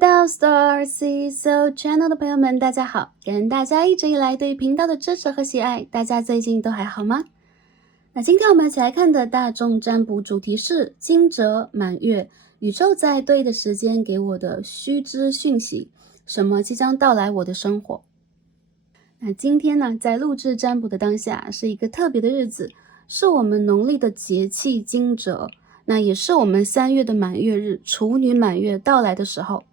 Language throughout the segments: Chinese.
到 Star C So Channel 的朋友们，大家好！感恩大家一直以来对频道的支持和喜爱，大家最近都还好吗？那今天我们一起来看的大众占卜主题是惊蛰满月，宇宙在对的时间给我的须知讯息，什么即将到来我的生活？那今天呢，在录制占卜的当下，是一个特别的日子，是我们农历的节气惊蛰，那也是我们3月的满月日，处女满月到来的时候。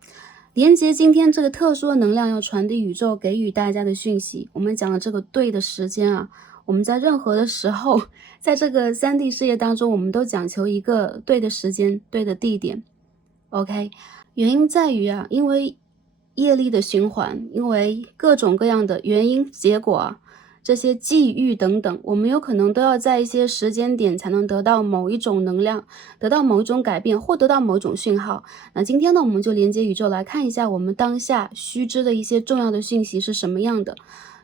连接今天这个特殊的能量要传递宇宙给予大家的讯息，我们讲的这个对的时间啊，我们在任何的时候，在这个3D 事业当中，我们都讲求一个对的时间、对的地点。OK， 原因在于啊，因为业力的循环，因为各种各样的原因、结果啊，这些际遇等等，我们有可能都要在一些时间点才能得到某一种能量，得到某一种改变，或得到某种讯号。那今天呢，我们就连接宇宙来看一下我们当下须知的一些重要的讯息是什么样的。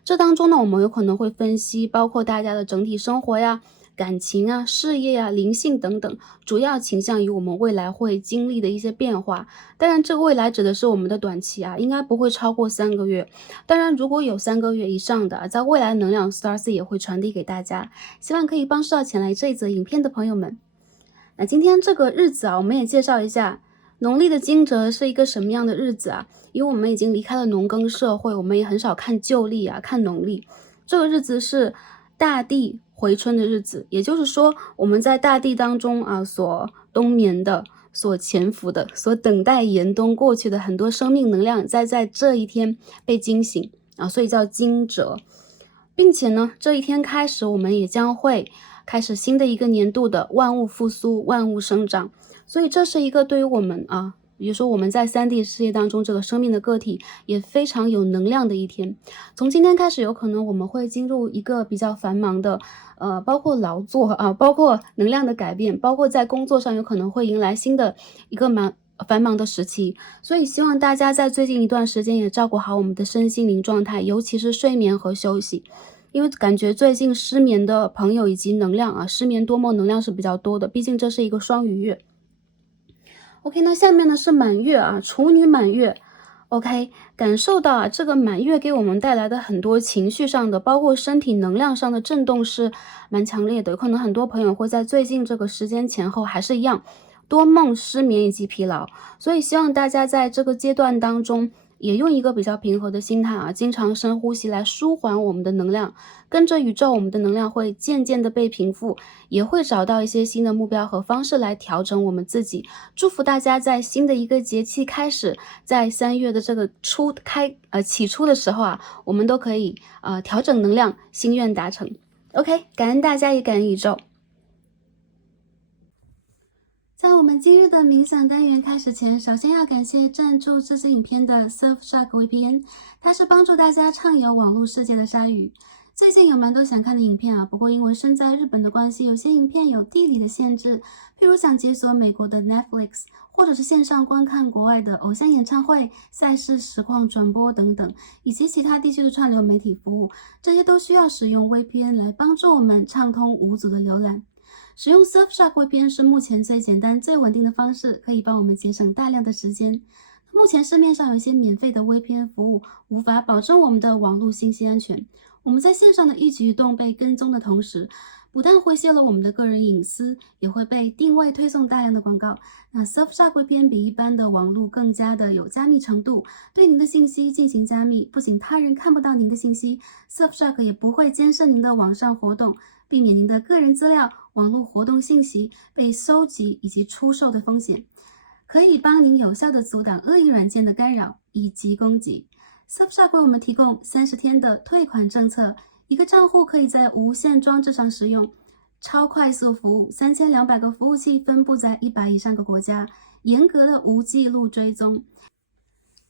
这当中呢，我们有可能会分析包括大家的整体生活呀、感情啊、事业啊、灵性等等，主要倾向于我们未来会经历的一些变化。当然，这个未来指的是我们的短期啊，应该不会超过3个月。当然，如果有3个月以上的，在未来能量 Starcy 也会传递给大家，希望可以帮助到前来这一则影片的朋友们。那今天这个日子啊，我们也介绍一下农历的惊蛰是一个什么样的日子啊？因为我们已经离开了农耕社会，我们也很少看旧历啊，看农历。这个日子是大地回春的日子，也就是说，我们在大地当中啊所冬眠的、所潜伏的、所等待严冬过去的很多生命能量，在这一天被惊醒啊，所以叫惊蛰。并且呢，这一天开始，我们也将会开始新的一个年度的万物复苏、万物生长。所以这是一个对于我们啊，比如说我们在3D 世界当中这个生命的个体也非常有能量的一天。从今天开始，有可能我们会进入一个比较繁忙的包括劳作啊，包括能量的改变，包括在工作上有可能会迎来新的一个繁忙的时期。所以希望大家在最近一段时间也照顾好我们的身心灵状态，尤其是睡眠和休息。因为感觉最近失眠的朋友以及能量啊，失眠多梦能量是比较多的，毕竟这是一个双鱼月。OK， 那下面呢是满月啊，处女满月。OK， 感受到啊，这个满月给我们带来的很多情绪上的，包括身体能量上的震动是蛮强烈的。有可能很多朋友会在最近这个时间前后还是一样多梦、失眠以及疲劳，所以希望大家在这个阶段当中也用一个比较平和的心态啊，经常深呼吸来舒缓我们的能量，跟着宇宙，我们的能量会渐渐的被平复，也会找到一些新的目标和方式来调整我们自己。祝福大家在新的一个节气开始，在3月的这个起初的时候啊，我们都可以调整能量，心愿达成。OK， 感恩大家，也感恩宇宙。在我们今日的冥想单元开始前，首先要感谢赞助这支影片的 Surfshark VPN， 它是帮助大家畅游网络世界的鲨鱼。最近有蛮多想看的影片啊，不过因为身在日本的关系，有些影片有地理的限制，譬如想解锁美国的 Netflix， 或者是线上观看国外的偶像演唱会、赛事实况转播等等，以及其他地区的串流媒体服务，这些都需要使用 VPN 来帮助我们畅通无阻的浏览。使用 Surfshark VPN 是目前最简单、最稳定的方式，可以帮我们节省大量的时间。目前市面上有一些免费的 VPN 服务，无法保证我们的网络信息安全。我们在线上的一举一动被跟踪的同时，不但会泄露我们的个人隐私，也会被定位推送大量的广告。那 Surfshark VPN 比一般的网络更加的有加密程度，对您的信息进行加密，不仅他人看不到您的信息， Surfshark 也不会监视您的网上活动，避免您的个人资料、网络活动信息被搜集以及出售的风险，可以帮您有效地阻挡恶意软件的干扰以及攻击。Surfshark 为我们提供30天的退款政策，一个账户可以在无线装置上使用，超快速服务，3200个服务器分布在100以上个国家，严格的无记录追踪。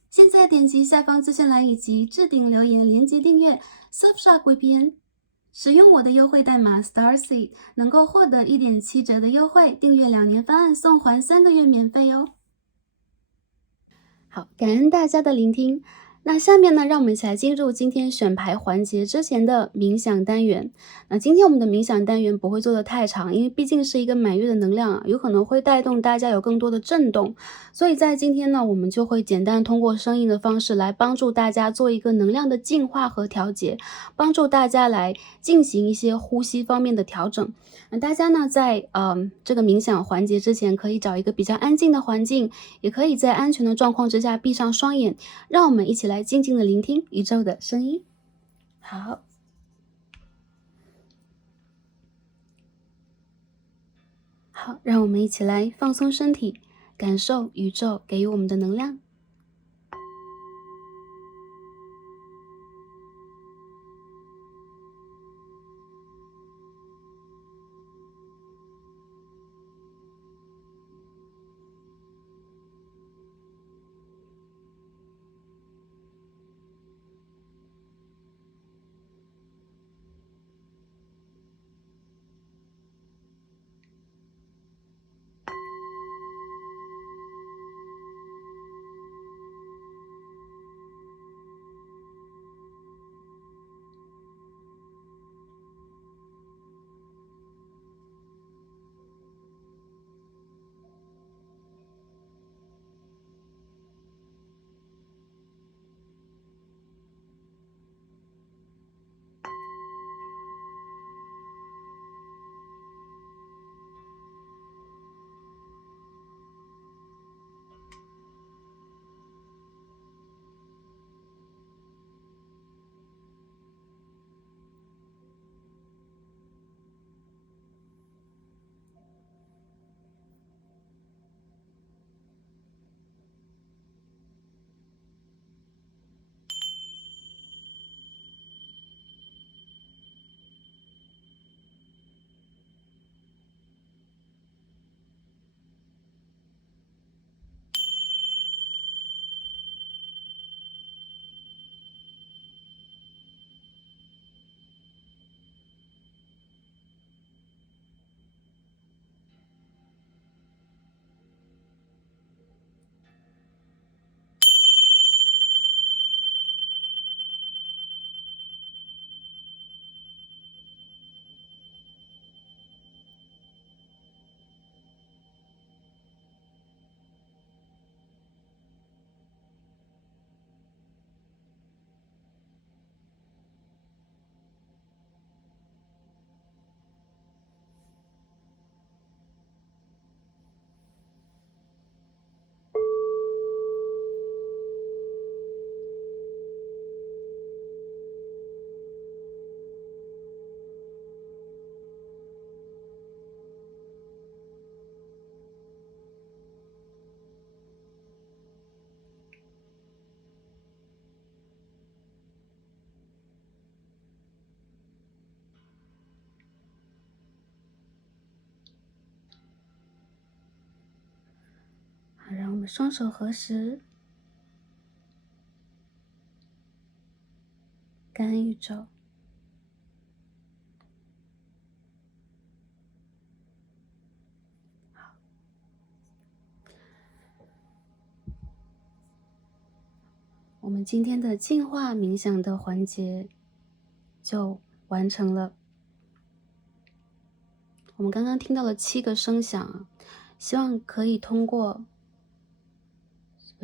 现在点击下方资讯栏以及置顶留言连接订阅 Surfshark VPN， 使用我的优惠代码 STARSEED 能够获得 1.7 折的优惠，订阅2年方案送还3个月免费哦。好，感恩大家的聆听。那下面呢，让我们一起来进入今天选牌环节之前的冥想单元。那今天我们的冥想单元不会做得太长，因为毕竟是一个满月的能量啊，有可能会带动大家有更多的震动。所以在今天呢，我们就会简单通过声音的方式来帮助大家做一个能量的净化和调节，帮助大家来进行一些呼吸方面的调整。那大家呢，在这个冥想环节之前，可以找一个比较安静的环境，也可以在安全的状况之下闭上双眼，让我们一起来静静的聆听宇宙的声音。好，好，让我们一起来放松身体，感受宇宙给予我们的能量。好，让我们双手合十，感恩宇宙。我们今天的净化冥想的环节就完成了。我们刚刚听到了7个声响啊，希望可以通过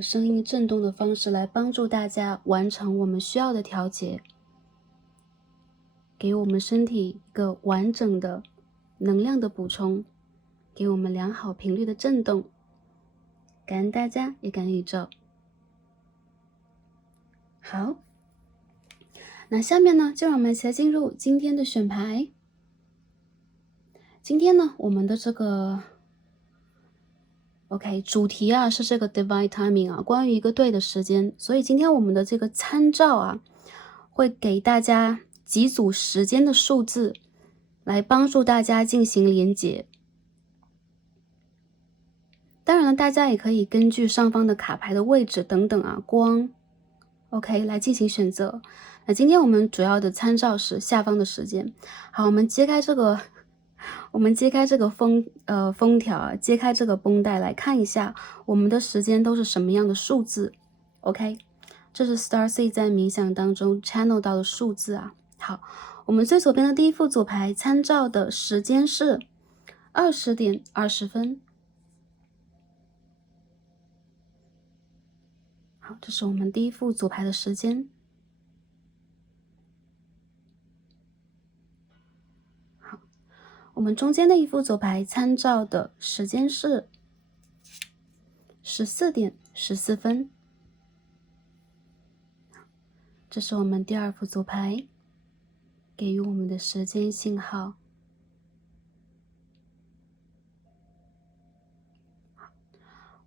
声音震动的方式来帮助大家完成我们需要的调节，给我们身体一个完整的能量的补充，给我们良好频率的震动。感恩大家，也感恩宇宙。好，那下面呢，就让我们一起来进入今天的选牌。今天呢，我们的这个主题啊是这个 divine timing 啊，关于一个对的时间。所以今天我们的这个参照啊，会给大家几组时间的数字，来帮助大家进行连结。当然了，大家也可以根据上方的卡牌的位置等等啊，光 来进行选择。那今天我们主要的参照是下方的时间。好，我们揭开这个封条啊，揭开这个绷带来看一下我们的时间都是什么样的数字。这是 Starseed 在冥想当中 channel 到的数字啊。好，我们最左边的第一副组牌参照的时间是20点20分。好，这是我们第一副组牌的时间。好，我们中间的一副组牌参照的时间是14点14分。这是我们第二副组牌给予我们的时间信号。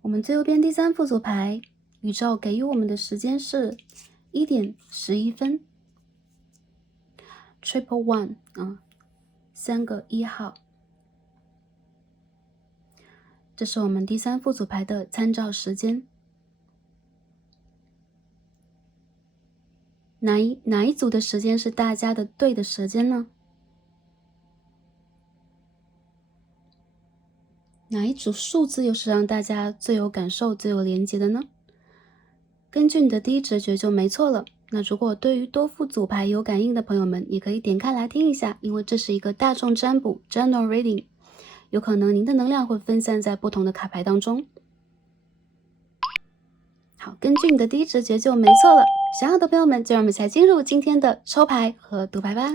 我们最右边第三副组牌，宇宙给予我们的时间是1点11分。Triple One 3个1号。这是我们第三副组牌的参照时间。哪一组的时间是大家的对的时间呢？哪一组数字又是让大家最有感受、最有连接的呢？根据你的第一直觉就没错了。那如果对于多副组牌有感应的朋友们，也可以点开来听一下，因为这是一个大众占卜 General Reading， 有可能您的能量会分散在不同的卡牌当中。好，根据你的第一直觉就没错了。想要的朋友们，就让我们一起来进入今天的抽牌和读牌吧。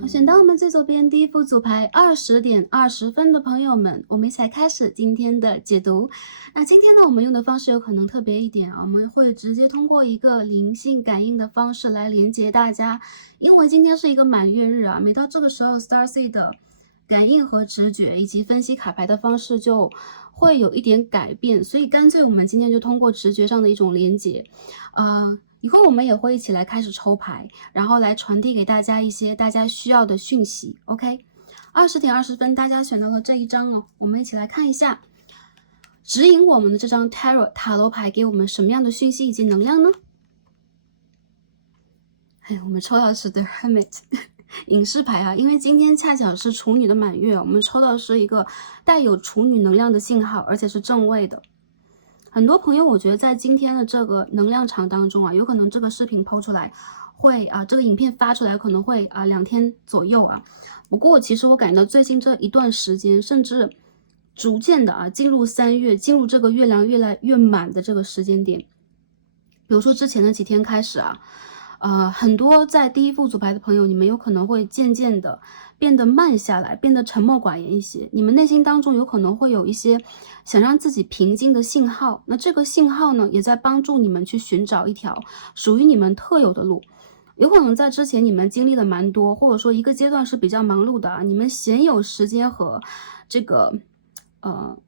好，选到我们最左边第一副组牌20点20分的朋友们，我们一起来开始今天的解读。那今天呢，我们用的方式有可能特别一点啊，我们会直接通过一个灵性感应的方式来连接大家，因为今天是一个满月日啊，每到这个时候 Starseed 的感应和直觉以及分析卡牌的方式就会有一点改变，所以干脆我们今天就通过直觉上的一种连接，以后我们也会一起来开始抽牌，然后来传递给大家一些大家需要的讯息。OK， 20点20分，大家选到了这一张哦，我们一起来看一下，指引我们的这张 Tarot 塔罗牌给我们什么样的讯息以及能量呢？我们抽到的是 The Hermit 隐士牌啊，因为今天恰巧是处女的满月，我们抽到的是一个带有处女能量的信号，而且是正位的。很多朋友，我觉得在今天的这个能量场当中啊，有可能这个视频抛出来会这个影片发出来可能会2天左右啊。不过其实我感觉到最近这一段时间，甚至逐渐的进入3月，进入这个月亮越来越满的这个时间点。比如说之前的几天开始很多在第一副组牌的朋友，你们有可能会渐渐的变得慢下来，变得沉默寡言一些。你们内心当中有可能会有一些想让自己平静的信号，那这个信号呢，也在帮助你们去寻找一条属于你们特有的路。有可能在之前你们经历了蛮多，或者说一个阶段是比较忙碌的你们鲜有时间和这个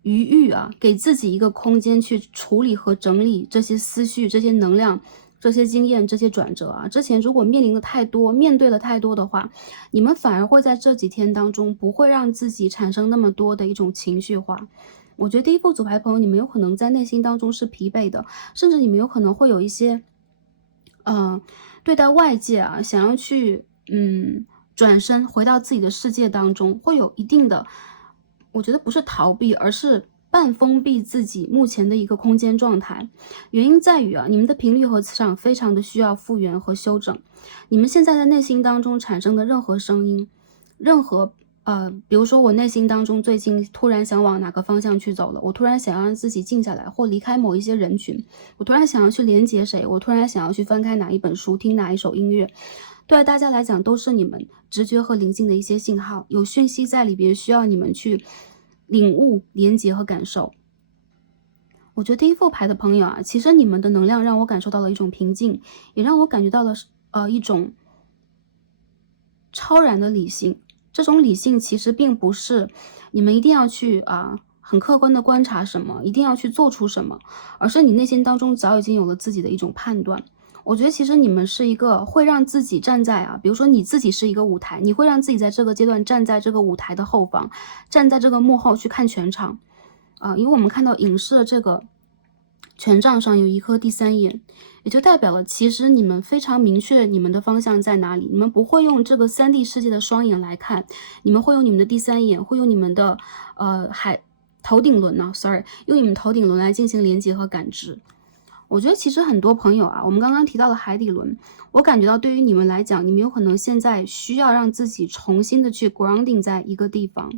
余裕给自己一个空间去处理和整理这些思绪、这些能量、这些经验、这些转折之前如果面对了太多的话，你们反而会在这几天当中不会让自己产生那么多的一种情绪化。我觉得第一副组牌朋友，你们有可能在内心当中是疲惫的，甚至你们有可能会有一些对待外界想要去转身回到自己的世界当中，会有一定的，我觉得不是逃避，而是半封闭自己目前的一个空间状态。原因在于你们的频率和磁场非常的需要复原和修整。你们现在在内心当中产生的任何声音，任何比如说我内心当中最近突然想往哪个方向去走了，我突然想要让自己静下来，或离开某一些人群，我突然想要去连接谁，我突然想要去翻开哪一本书，听哪一首音乐，对大家来讲都是你们直觉和灵性的一些信号，有讯息在里边需要你们去领悟、连接和感受。我觉得第一副牌的朋友其实你们的能量让我感受到了一种平静，也让我感觉到了一种超然的理性。这种理性其实并不是你们一定要去很客观的观察什么，一定要去做出什么，而是你内心当中早已经有了自己的一种判断。我觉得其实你们是一个会让自己站在比如说你自己是一个舞台，你会让自己在这个阶段站在这个舞台的后方，站在这个幕后去看全场因为我们看到隐士的这个权杖上有一颗第三眼，也就代表了其实你们非常明确你们的方向在哪里，你们不会用这个3D 世界的双眼来看，你们会用你们的第三眼，会用你们的头顶轮呢，sorry，用你们头顶轮来进行连接和感知。我觉得其实很多朋友啊，我们刚刚提到了海底轮，我感觉到对于你们来讲，你们有可能现在需要让自己重新的去 grounding 在一个地方。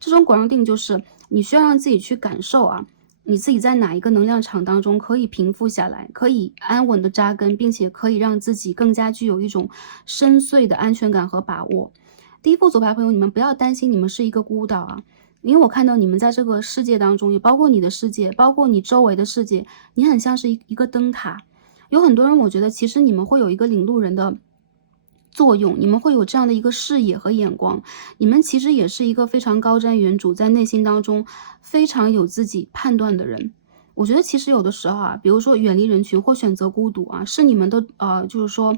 这种 grounding 就是你需要让自己去感受啊，你自己在哪一个能量场当中可以平复下来，可以安稳的扎根，并且可以让自己更加具有一种深邃的安全感和把握。第一副左牌朋友，你们不要担心你们是一个孤岛啊，因为我看到你们在这个世界当中，也包括你的世界，包括你周围的世界，你很像是一个灯塔。有很多人，我觉得其实你们会有一个领路人的作用，你们会有这样的一个视野和眼光，你们其实也是一个非常高瞻远瞩，在内心当中非常有自己判断的人。我觉得其实有的时候啊，比如说远离人群或选择孤独啊，是你们的就是说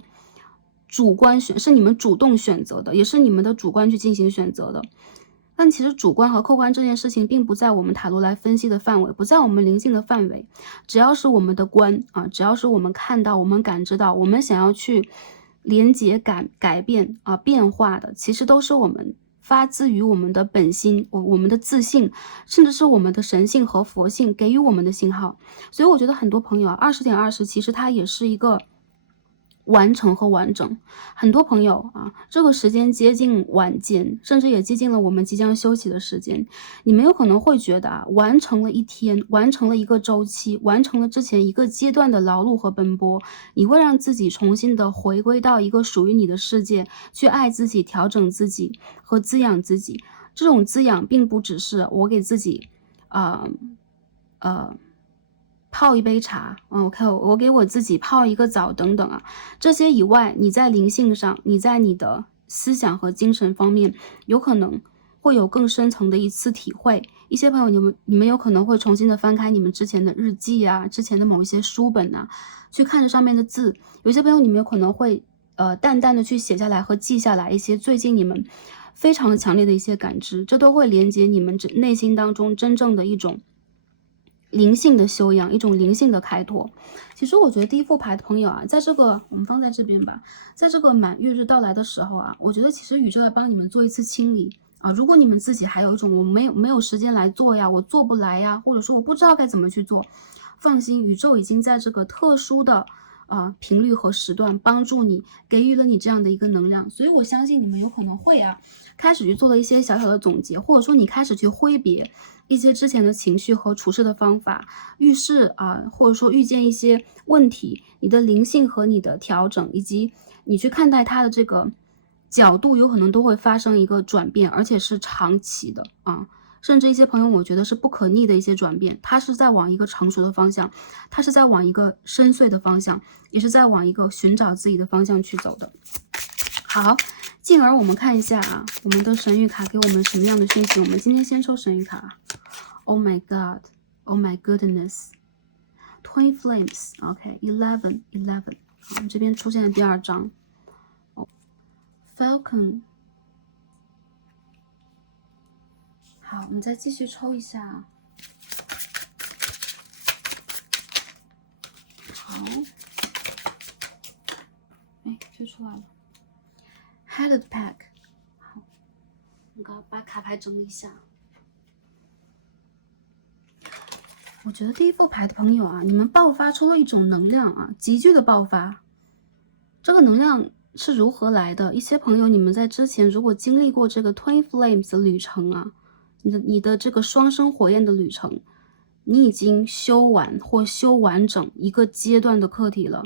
是你们主动选择的，也是你们的主观去进行选择的。但其实主观和客观这件事情并不在我们塔罗来分析的范围，不在我们灵性的范围。只要是我们的观啊，只要是我们看到、我们感知到、我们想要去连接、改变啊、变化的，其实都是我们发自于我们的本心、我们的自信，甚至是我们的神性和佛性给予我们的信号。所以我觉得很多朋友啊，20.20其实它也是一个完成和完整。很多朋友啊，这个时间接近晚间，甚至也接近了我们即将休息的时间。你们有可能会觉得啊，完成了一天，完成了一个周期，完成了之前一个阶段的劳碌和奔波，你会让自己重新的回归到一个属于你的世界，去爱自己、调整自己和滋养自己。这种滋养并不只是我给自己泡一杯茶，OK，我给我自己泡一个澡等等啊，这些以外，你在灵性上，你在你的思想和精神方面，有可能会有更深层的一次体会。一些朋友，你们有可能会重新的翻开你们之前的日记啊，之前的某一些书本啊，去看着上面的字。有些朋友，你们有可能会淡淡的去写下来和记下来一些最近你们非常强烈的一些感知，这都会连接你们内心当中真正的一种灵性的修养，一种灵性的开拓。其实我觉得第一副牌的朋友啊，在这个我们放在这边吧，在这个满月日到来的时候啊，我觉得其实宇宙来帮你们做一次清理啊。如果你们自己还有一种我没有时间来做呀，我做不来呀，或者说我不知道该怎么去做，放心，宇宙已经在这个特殊的频率和时段帮助你，给予了你这样的一个能量。所以我相信你们有可能会开始去做了一些小小的总结，或者说你开始去挥别一些之前的情绪和处事的方法，遇事或者说遇见一些问题，你的灵性和你的调整，以及你去看待它的这个角度，有可能都会发生一个转变，而且是长期的甚至一些朋友，我觉得是不可逆的一些转变，它是在往一个成熟的方向，它是在往一个深邃的方向，也是在往一个寻找自己的方向去走的。好，进而我们看一下我们的神谕卡给我们什么样的讯息。我们今天先抽神谕卡。Oh my God, oh my goodness, Twin Flames, OK, 11. 好，我们这边出现了第二张Falcon。好，我们再继续抽一下。好，推出来了。Headed Pack。好，我们把卡牌整理一下。我觉得第一副牌的朋友你们爆发出了一种能量急剧的爆发。这个能量是如何来的？一些朋友，你们在之前如果经历过这个 Twin Flames 的旅程你的这个双生火焰的旅程，你已经修完或修完整一个阶段的课题了。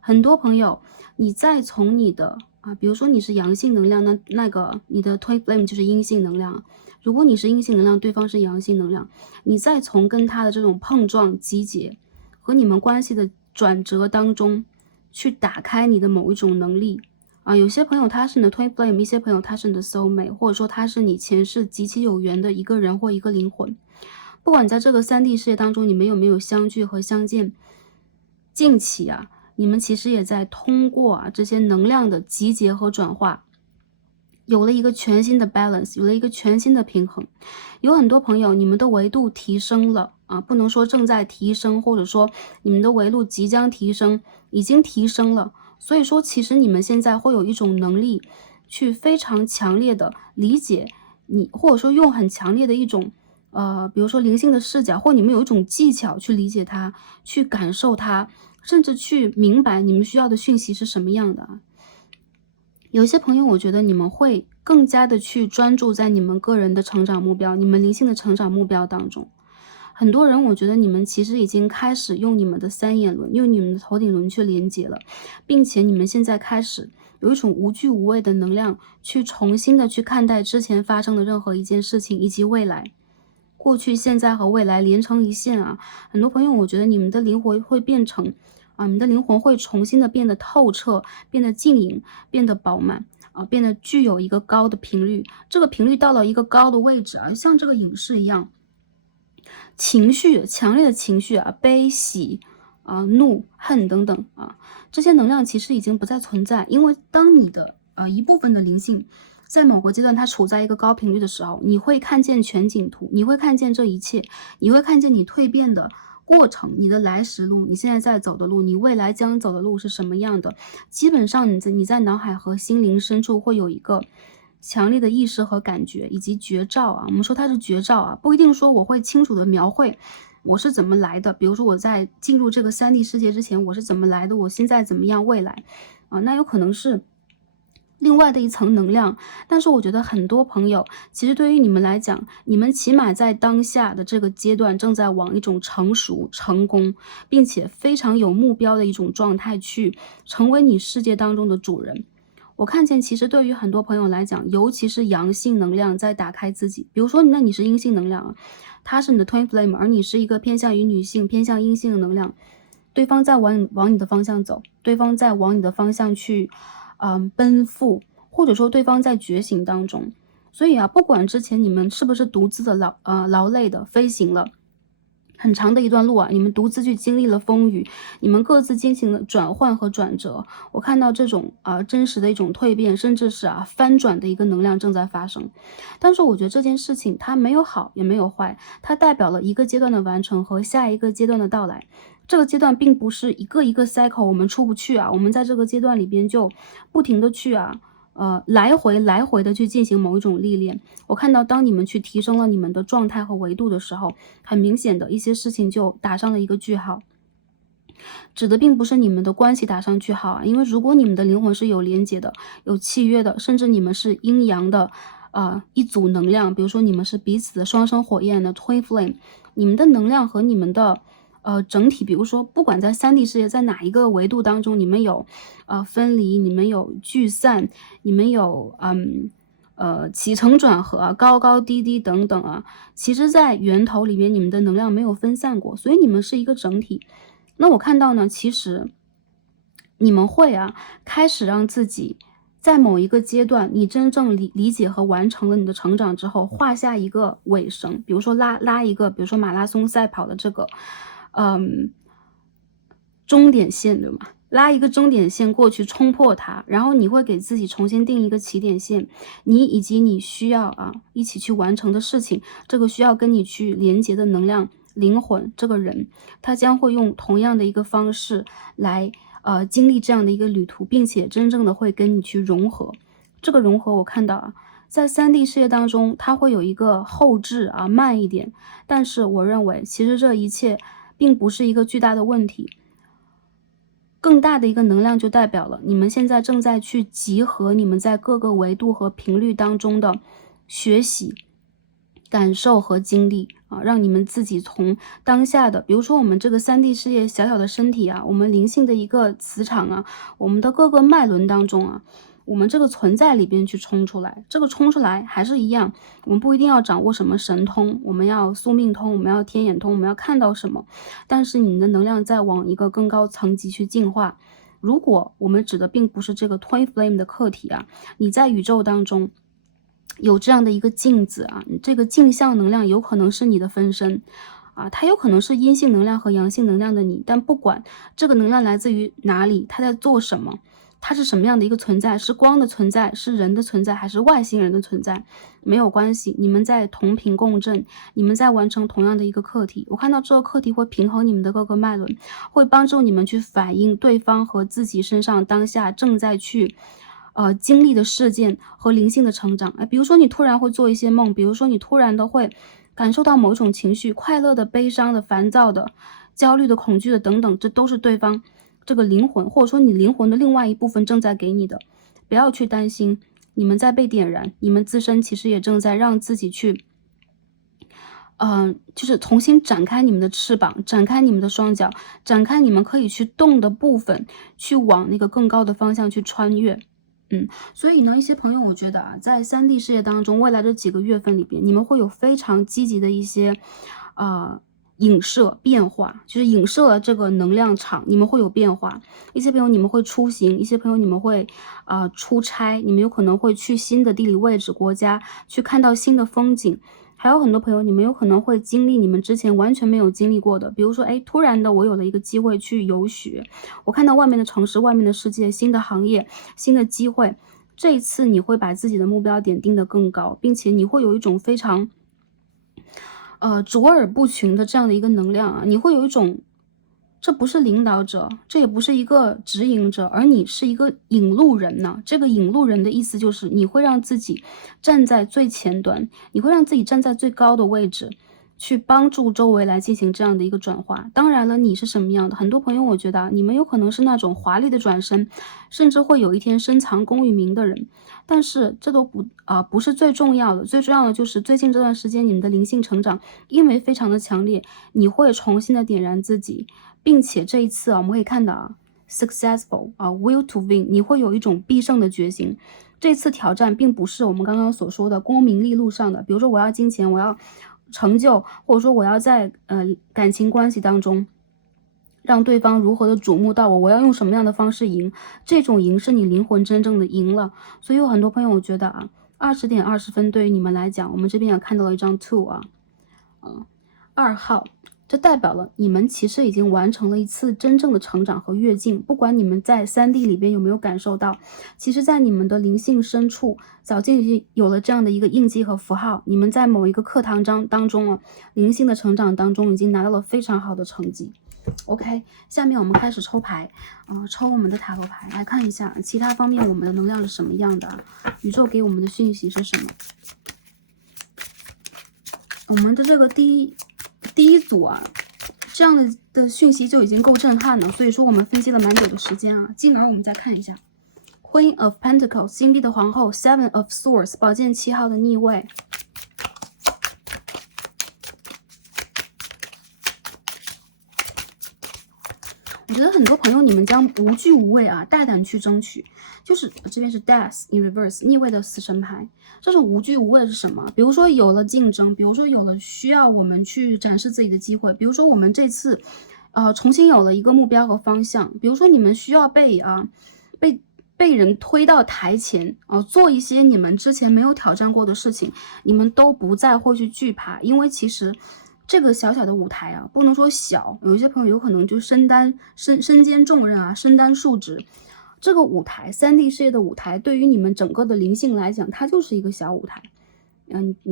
很多朋友，你再从你的比如说你是阳性能量，那个你的 Twin Flame 就是阴性能量。如果你是阴性能量，对方是阳性能量，你再从跟他的这种碰撞、集结和你们关系的转折当中，去打开你的某一种能力有些朋友他是你的 Twin Flame， 一些朋友他是你的 Soul Mate， 或者说他是你前世极其有缘的一个人或一个灵魂。不管在这个3D 世界当中，你们有没有相聚和相见，近期你们其实也在通过这些能量的集结和转化，有了一个全新的 balance， 有了一个全新的平衡。有很多朋友，你们的维度提升了不能说正在提升，或者说你们的维度即将提升，已经提升了。所以说，其实你们现在会有一种能力，去非常强烈的理解你，或者说用很强烈的一种比如说灵性的视角，或你们有一种技巧去理解它，去感受它，甚至去明白你们需要的讯息是什么样的啊。有一些朋友，我觉得你们会更加的去专注在你们个人的成长目标，你们灵性的成长目标当中。很多人我觉得你们其实已经开始用你们的三眼轮，用你们的头顶轮去连接了，并且你们现在开始有一种无惧无畏的能量，去重新的去看待之前发生的任何一件事情，以及未来。过去、现在和未来连成一线啊！很多朋友，我觉得你们的灵魂会变成你们的灵魂会重新的变得透彻，变得晶莹，变得饱满变得具有一个高的频率。这个频率到了一个高的位置啊，像这个影视一样，情绪强烈的情绪悲喜怒恨等等这些能量其实已经不再存在，因为当你的一部分的灵性在某个阶段它处在一个高频率的时候，你会看见全景图，你会看见这一切，你会看见你蜕变的过程，你的来时路，你现在在走的路，你未来将走的路是什么样的。基本上你在脑海和心灵深处会有一个强烈的意识和感觉，以及觉照我们说它是觉照不一定说我会清楚的描绘我是怎么来的，比如说我在进入这个3D 世界之前我是怎么来的，我现在怎么样，未来那有可能是另外的一层能量。但是我觉得很多朋友其实对于你们来讲，你们起码在当下的这个阶段正在往一种成熟、成功，并且非常有目标的一种状态去成为你世界当中的主人。我看见其实对于很多朋友来讲，尤其是阳性能量在打开自己，比如说那你是阴性能量它是你的 twin flame， 而你是一个偏向于女性、偏向阴性的能量，对方在往你的方向走，对方在往你的方向去奔赴，或者说对方在觉醒当中。所以不管之前你们是不是独自的劳累的飞行了很长的一段路你们独自去经历了风雨，你们各自进行了转换和转折。我看到这种真实的一种蜕变，甚至是翻转的一个能量正在发生。但是我觉得这件事情它没有好也没有坏，它代表了一个阶段的完成和下一个阶段的到来。这个阶段并不是一个一个 cycle 我们出不去我们在这个阶段里边就不停的去来回的去进行某一种历练。我看到当你们去提升了你们的状态和维度的时候，很明显的一些事情就打上了一个句号。指的并不是你们的关系打上句号因为如果你们的灵魂是有连结的、有契约的，甚至你们是阴阳的一组能量，比如说你们是彼此的双生火焰的 twin flame， 你们的能量和你们的整体，比如说不管在3D 世界在哪一个维度当中，你们有分离，你们有聚散，你们有起承转合高高低低等等其实在源头里面你们的能量没有分散过，所以你们是一个整体。那我看到呢，其实你们会开始让自己在某一个阶段，你真正理解和完成了你的成长之后，画下一个尾声，比如说拉一个，比如说马拉松赛跑的这个终点线，对吗？拉一个终点线过去冲破它，然后你会给自己重新定一个起点线，你以及你需要一起去完成的事情，这个需要跟你去连接的能量灵魂这个人，他将会用同样的一个方式来经历这样的一个旅途，并且真正的会跟你去融合。这个融合我看到在3D 世界当中它会有一个后置慢一点，但是我认为其实这一切并不是一个巨大的问题。更大的一个能量就代表了你们现在正在去集合你们在各个维度和频率当中的学习、感受和经历让你们自己从当下的，比如说我们这个3D 世界小小的身体我们灵性的一个磁场我们的各个脉轮当中我们这个存在里边去冲出来，这个冲出来还是一样，我们不一定要掌握什么神通，我们要宿命通，我们要天眼通，我们要看到什么，但是你的能量在往一个更高层级去进化。如果我们指的并不是这个 twin flame 的课题你在宇宙当中有这样的一个镜子这个镜像能量有可能是你的分身它有可能是阴性能量和阳性能量的你，但不管这个能量来自于哪里，它在做什么，它是什么样的一个存在，是光的存在，是人的存在，还是外星人的存在，没有关系，你们在同频共振，你们在完成同样的一个课题。我看到这个课题会平衡你们的各个脉轮，会帮助你们去反映对方和自己身上当下正在去经历的事件和灵性的成长比如说你突然会做一些梦，比如说你突然的会感受到某一种情绪，快乐的、悲伤的、烦躁的、焦虑的、恐惧的等等，这都是对方这个灵魂，或者说你灵魂的另外一部分正在给你的。不要去担心，你们在被点燃，你们自身其实也正在让自己去就是重新展开你们的翅膀，展开你们的双脚，展开你们可以去动的部分，去往那个更高的方向去穿越。所以呢，一些朋友我觉得啊，在3D 事业当中，未来这几个月份里边，你们会有非常积极的一些影射变化，就是影射了这个能量场，你们会有变化。一些朋友你们会出行，一些朋友你们会出差，你们有可能会去新的地理位置、国家，去看到新的风景。还有很多朋友，你们有可能会经历你们之前完全没有经历过的，比如说，突然的我有了一个机会去游学，我看到外面的城市、外面的世界、新的行业、新的机会。这一次你会把自己的目标点定得更高，并且你会有一种非常卓尔不群的这样的一个能量啊，你会有一种，这不是领导者，这也不是一个指引者，而你是一个引路人呢。这个引路人的意思就是你会让自己站在最前端，你会让自己站在最高的位置，去帮助周围来进行这样的一个转化。当然了，你是什么样的？很多朋友我觉得你们有可能是那种华丽的转身，甚至会有一天深藏功与名的人。但是这都不是最重要的，最重要的就是最近这段时间你们的灵性成长，因为非常的强烈，你会重新的点燃自己，并且这一次我们可以看到successful will to win， 你会有一种必胜的决心。这次挑战并不是我们刚刚所说的功名利禄上的，比如说我要金钱，我要成就，或者说我要在感情关系当中让对方如何的瞩目到我，我要用什么样的方式赢，这种赢是你灵魂真正的赢了。所以有很多朋友我觉得20点20分对于你们来讲，我们这边也看到了一张 2 2号，这代表了你们其实已经完成了一次真正的成长和跃进。不管你们在3D 里边有没有感受到，其实在你们的灵性深处早就已经有了这样的一个印记和符号，你们在某一个课堂当中灵性的成长当中已经拿到了非常好的成绩。OK， 下面我们开始抽牌，抽我们的塔罗牌，来看一下其他方面我们的能量是什么样的，宇宙给我们的讯息是什么。我们的这个第一组这样的讯息就已经够震撼了，所以说我们分析了蛮久的时间进而我们再看一下 Queen of Pentacles 金币的皇后， Seven of Swords 宝剑7号的逆位。我觉得很多朋友你们将无惧无畏大胆去争取，就是这边是 Death in Reverse 逆位的死神牌。这种无惧无畏是什么？比如说有了竞争，比如说有了需要我们去展示自己的机会，比如说我们这次重新有了一个目标和方向，比如说你们需要被人推到台前做一些你们之前没有挑战过的事情，你们都不再会去惧怕，因为其实这个小小的舞台不能说小，有一些朋友有可能就身兼重任身担数职。这个舞台3D 事业的舞台，对于你们整个的灵性来讲，它就是一个小舞台。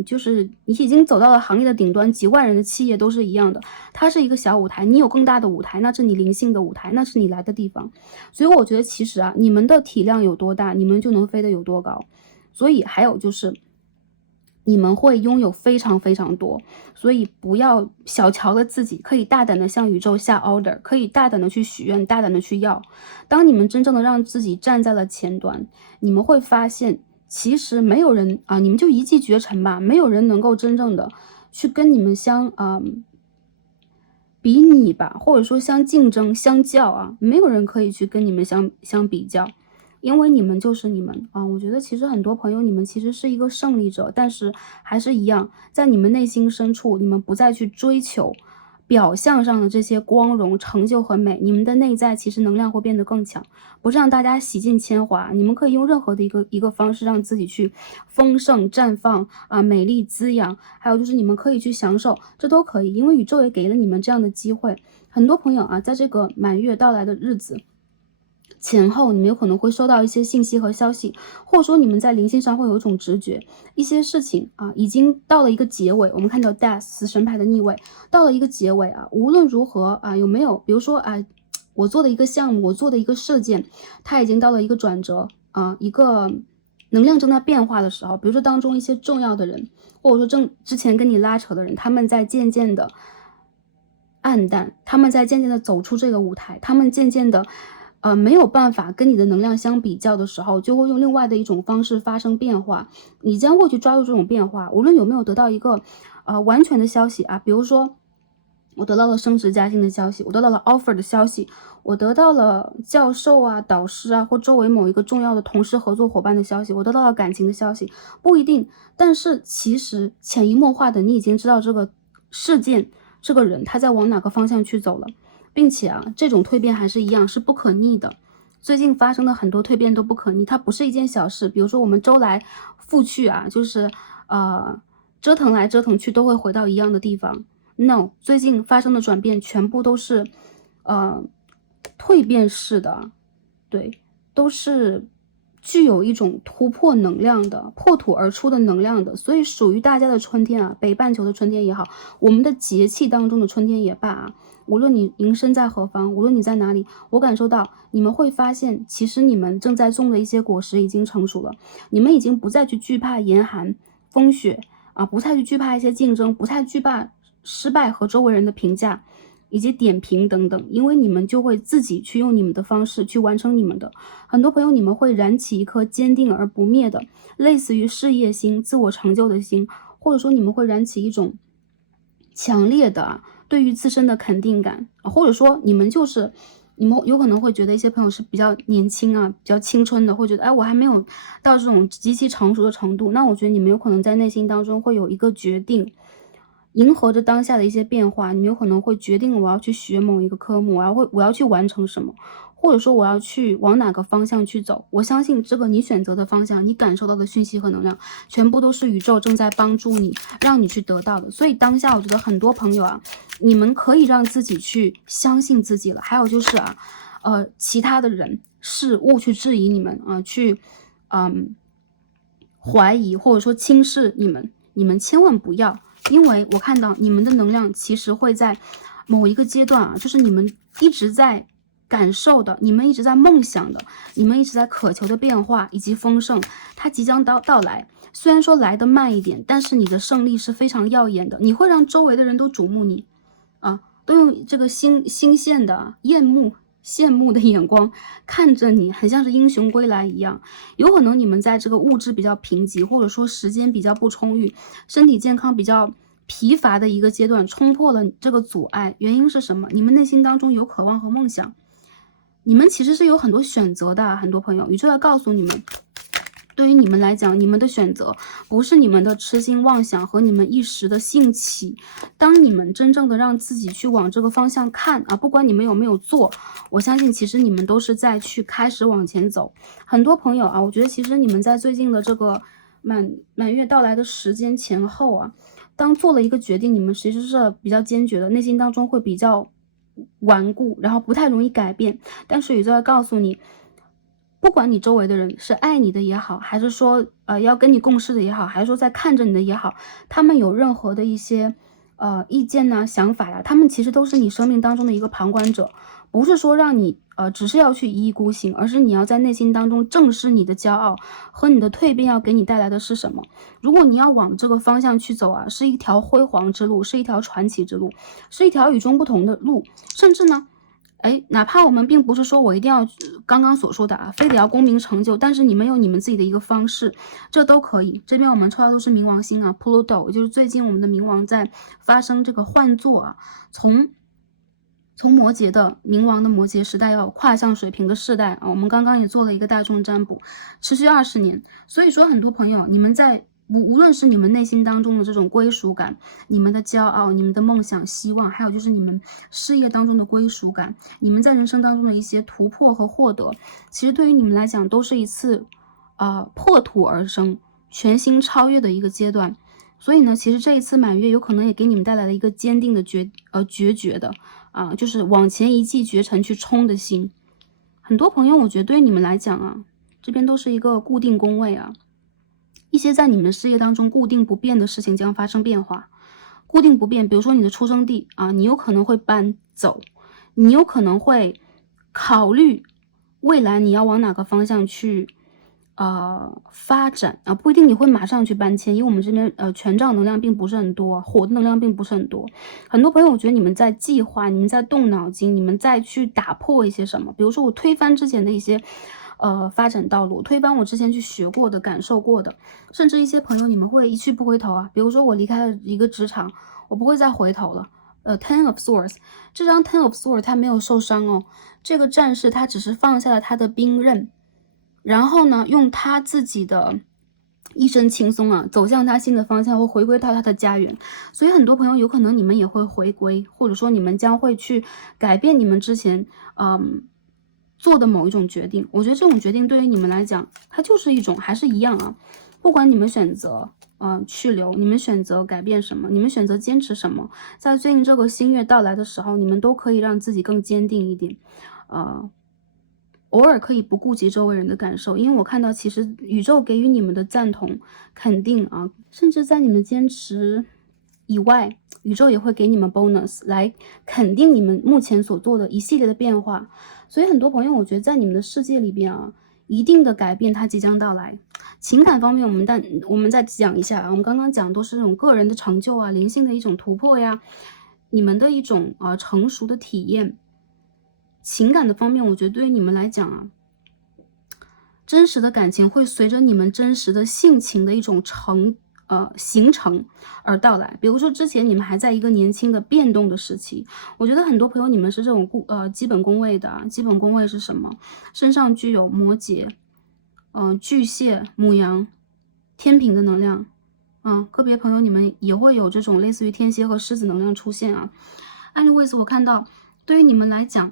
就是你已经走到了行业的顶端，几万人的企业都是一样的，它是一个小舞台，你有更大的舞台，那是你灵性的舞台，那是你来的地方。所以我觉得其实你们的体量有多大，你们就能飞得有多高。所以还有就是你们会拥有非常非常多，所以不要小瞧了自己，可以大胆的向宇宙下 order， 可以大胆的去许愿，大胆的去要。当你们真正的让自己站在了前端，你们会发现其实没有人你们就一骑绝尘吧，没有人能够真正的去跟你们比拟吧，或者说相竞争相较没有人可以去跟你们相比较。因为你们就是你们我觉得其实很多朋友你们其实是一个胜利者，但是还是一样，在你们内心深处，你们不再去追求表象上的这些光荣、成就和美，你们的内在其实能量会变得更强，不是让大家洗尽铅华，你们可以用任何的一个方式让自己去丰盛、绽放美丽、滋养，还有就是你们可以去享受，这都可以，因为宇宙也给了你们这样的机会。很多朋友在这个满月到来的日子前后，你们有可能会收到一些信息和消息，或者说你们在灵性上会有一种直觉，一些事情已经到了一个结尾。我们看到 Death 死神牌的逆位，到了一个结尾无论如何有没有，比如说我做的一个项目，我做的一个事件，它已经到了一个转折一个能量正在变化的时候，比如说当中一些重要的人，或者说之前跟你拉扯的人，他们在渐渐的暗淡，他们在渐渐的走出这个舞台，他们渐渐的没有办法跟你的能量相比较的时候，就会用另外的一种方式发生变化。你将会去抓住这种变化，无论有没有得到一个完全的消息啊，比如说我得到了升职加薪的消息，我得到了 offer 的消息，我得到了教授啊、导师啊或周围某一个重要的同事合作伙伴的消息，我得到了感情的消息，不一定。但是其实潜移默化的，你已经知道这个事件、这个人他在往哪个方向去走了，并且啊，这种蜕变还是一样，是不可逆的。最近发生的很多蜕变都不可逆，它不是一件小事。比如说我们周来复去啊，就是折腾来折腾去都会回到一样的地方。No， 最近发生的转变全部都是蜕变式的，对，都是具有一种突破能量的、破土而出的能量的。所以属于大家的春天啊，北半球的春天也好，我们的节气当中的春天也罢啊，无论您身在何方，无论你在哪里，我感受到你们会发现，其实你们正在种的一些果实已经成熟了，你们已经不再去惧怕严寒、风雪啊，不再去惧怕一些竞争，不再惧怕失败和周围人的评价以及点评等等，因为你们就会自己去用你们的方式去完成你们的。很多朋友，你们会燃起一颗坚定而不灭的类似于事业心、自我成就的心，或者说你们会燃起一种强烈的对于自身的肯定感，或者说你们有可能会觉得一些朋友是比较年轻啊，比较青春的，会觉得哎，我还没有到这种极其成熟的程度。那我觉得你们有可能在内心当中会有一个决定，迎合着当下的一些变化，你们有可能会决定我要去学某一个科目，我要去完成什么，或者说我要去往哪个方向去走。我相信这个你选择的方向，你感受到的讯息和能量，全部都是宇宙正在帮助你，让你去得到的。所以当下我觉得很多朋友啊，你们可以让自己去相信自己了。还有就是啊，其他的人事物去质疑你们啊，去怀疑或者说轻视你们，你们千万不要。因为我看到你们的能量其实会在某一个阶段啊，就是你们一直在感受的，你们一直在梦想的，你们一直在渴求的变化以及丰盛，它即将到来。虽然说来得慢一点，但是你的胜利是非常耀眼的，你会让周围的人都瞩目你啊，都用这个新鲜的羡慕的眼光看着你，很像是英雄归来一样。有可能你们在这个物质比较贫瘠，或者说时间比较不充裕，身体健康比较疲乏的一个阶段，冲破了这个阻碍。原因是什么？你们内心当中有渴望和梦想，你们其实是有很多选择的啊，很多朋友，宇宙要告诉你们，对于你们来讲，你们的选择不是你们的痴心妄想和你们一时的兴起。当你们真正的让自己去往这个方向看啊，不管你们有没有做，我相信其实你们都是在去开始往前走。很多朋友啊，我觉得其实你们在最近的这个满月到来的时间前后啊，当做了一个决定，你们其实是比较坚决的，内心当中会比较顽固，然后不太容易改变。但是宇宙要告诉你，不管你周围的人是爱你的也好，还是说要跟你共事的也好，还是说在看着你的也好，他们有任何的一些意见呐、想法呀，他们其实都是你生命当中的一个旁观者，不是说让你只是要去一意孤行，而是你要在内心当中正视你的骄傲和你的蜕变要给你带来的是什么。如果你要往这个方向去走啊，是一条辉煌之路，是一条传奇之路，是一条与众不同的路，甚至呢。哪怕我们并不是说我一定要刚刚所说的啊，非得要功名成就，但是你们有你们自己的一个方式，这都可以。这边我们抽到都是冥王星啊 ，Pluto， 也就是最近我们的冥王在发生这个换座啊，从摩羯的冥王的摩羯时代要跨向水瓶的世代啊，我们刚刚也做了一个大众占卜，持续20年。所以说，很多朋友，你们在无论是你们内心当中的这种归属感，你们的骄傲，你们的梦想、希望，还有就是你们事业当中的归属感，你们在人生当中的一些突破和获得，其实对于你们来讲都是一次破土而生、全新超越的一个阶段。所以呢，其实这一次满月有可能也给你们带来了一个坚定的决绝的就是往前一骑绝尘去冲的心。很多朋友，我觉得对于你们来讲啊，这边都是一个固定宫位啊。一些在你们事业当中固定不变的事情将发生变化，固定不变，比如说你的出生地啊，你有可能会搬走，你有可能会考虑未来你要往哪个方向去发展啊，不一定你会马上去搬迁，因为我们这边权杖能量并不是很多，火的能量并不是很多。很多朋友我觉得你们在计划，你们在动脑筋，你们在去打破一些什么，比如说我推翻之前的一些发展道路，推翻我之前去学过的、感受过的，甚至一些朋友你们会一去不回头啊。比如说我离开了一个职场，我不会再回头了。Ten of Swords， 这张 Ten of Swords 他没有受伤哦，这个战士他只是放下了他的兵刃，然后呢，用他自己的一身轻松啊，走向他新的方向，或回归到他的家园。所以很多朋友有可能你们也会回归，或者说你们将会去改变你们之前做的某一种决定。我觉得这种决定对于你们来讲，它就是一种还是一样啊，不管你们选择去留，你们选择改变什么，你们选择坚持什么，在最近这个新月到来的时候，你们都可以让自己更坚定一点，偶尔可以不顾及周围人的感受，因为我看到其实宇宙给予你们的赞同、肯定啊，甚至在你们坚持以外，宇宙也会给你们 bonus 来肯定你们目前所做的一系列的变化。所以很多朋友，我觉得在你们的世界里边啊，一定的改变它即将到来。情感方面，我们再讲一下啊，我们刚刚讲都是这种个人的成就啊，灵性的一种突破呀，你们的一种成熟的体验。情感的方面，我觉得对于你们来讲啊，真实的感情会随着你们真实的性情的一种形成而到来。比如说之前你们还在一个年轻的变动的时期，我觉得很多朋友你们是这种基本宫位的，基本宫位是什么？身上具有摩羯、巨蟹、牡羊、天平的能量。个别朋友你们也会有这种类似于天蝎和狮子能量出现啊。anyways， 我看到对于你们来讲，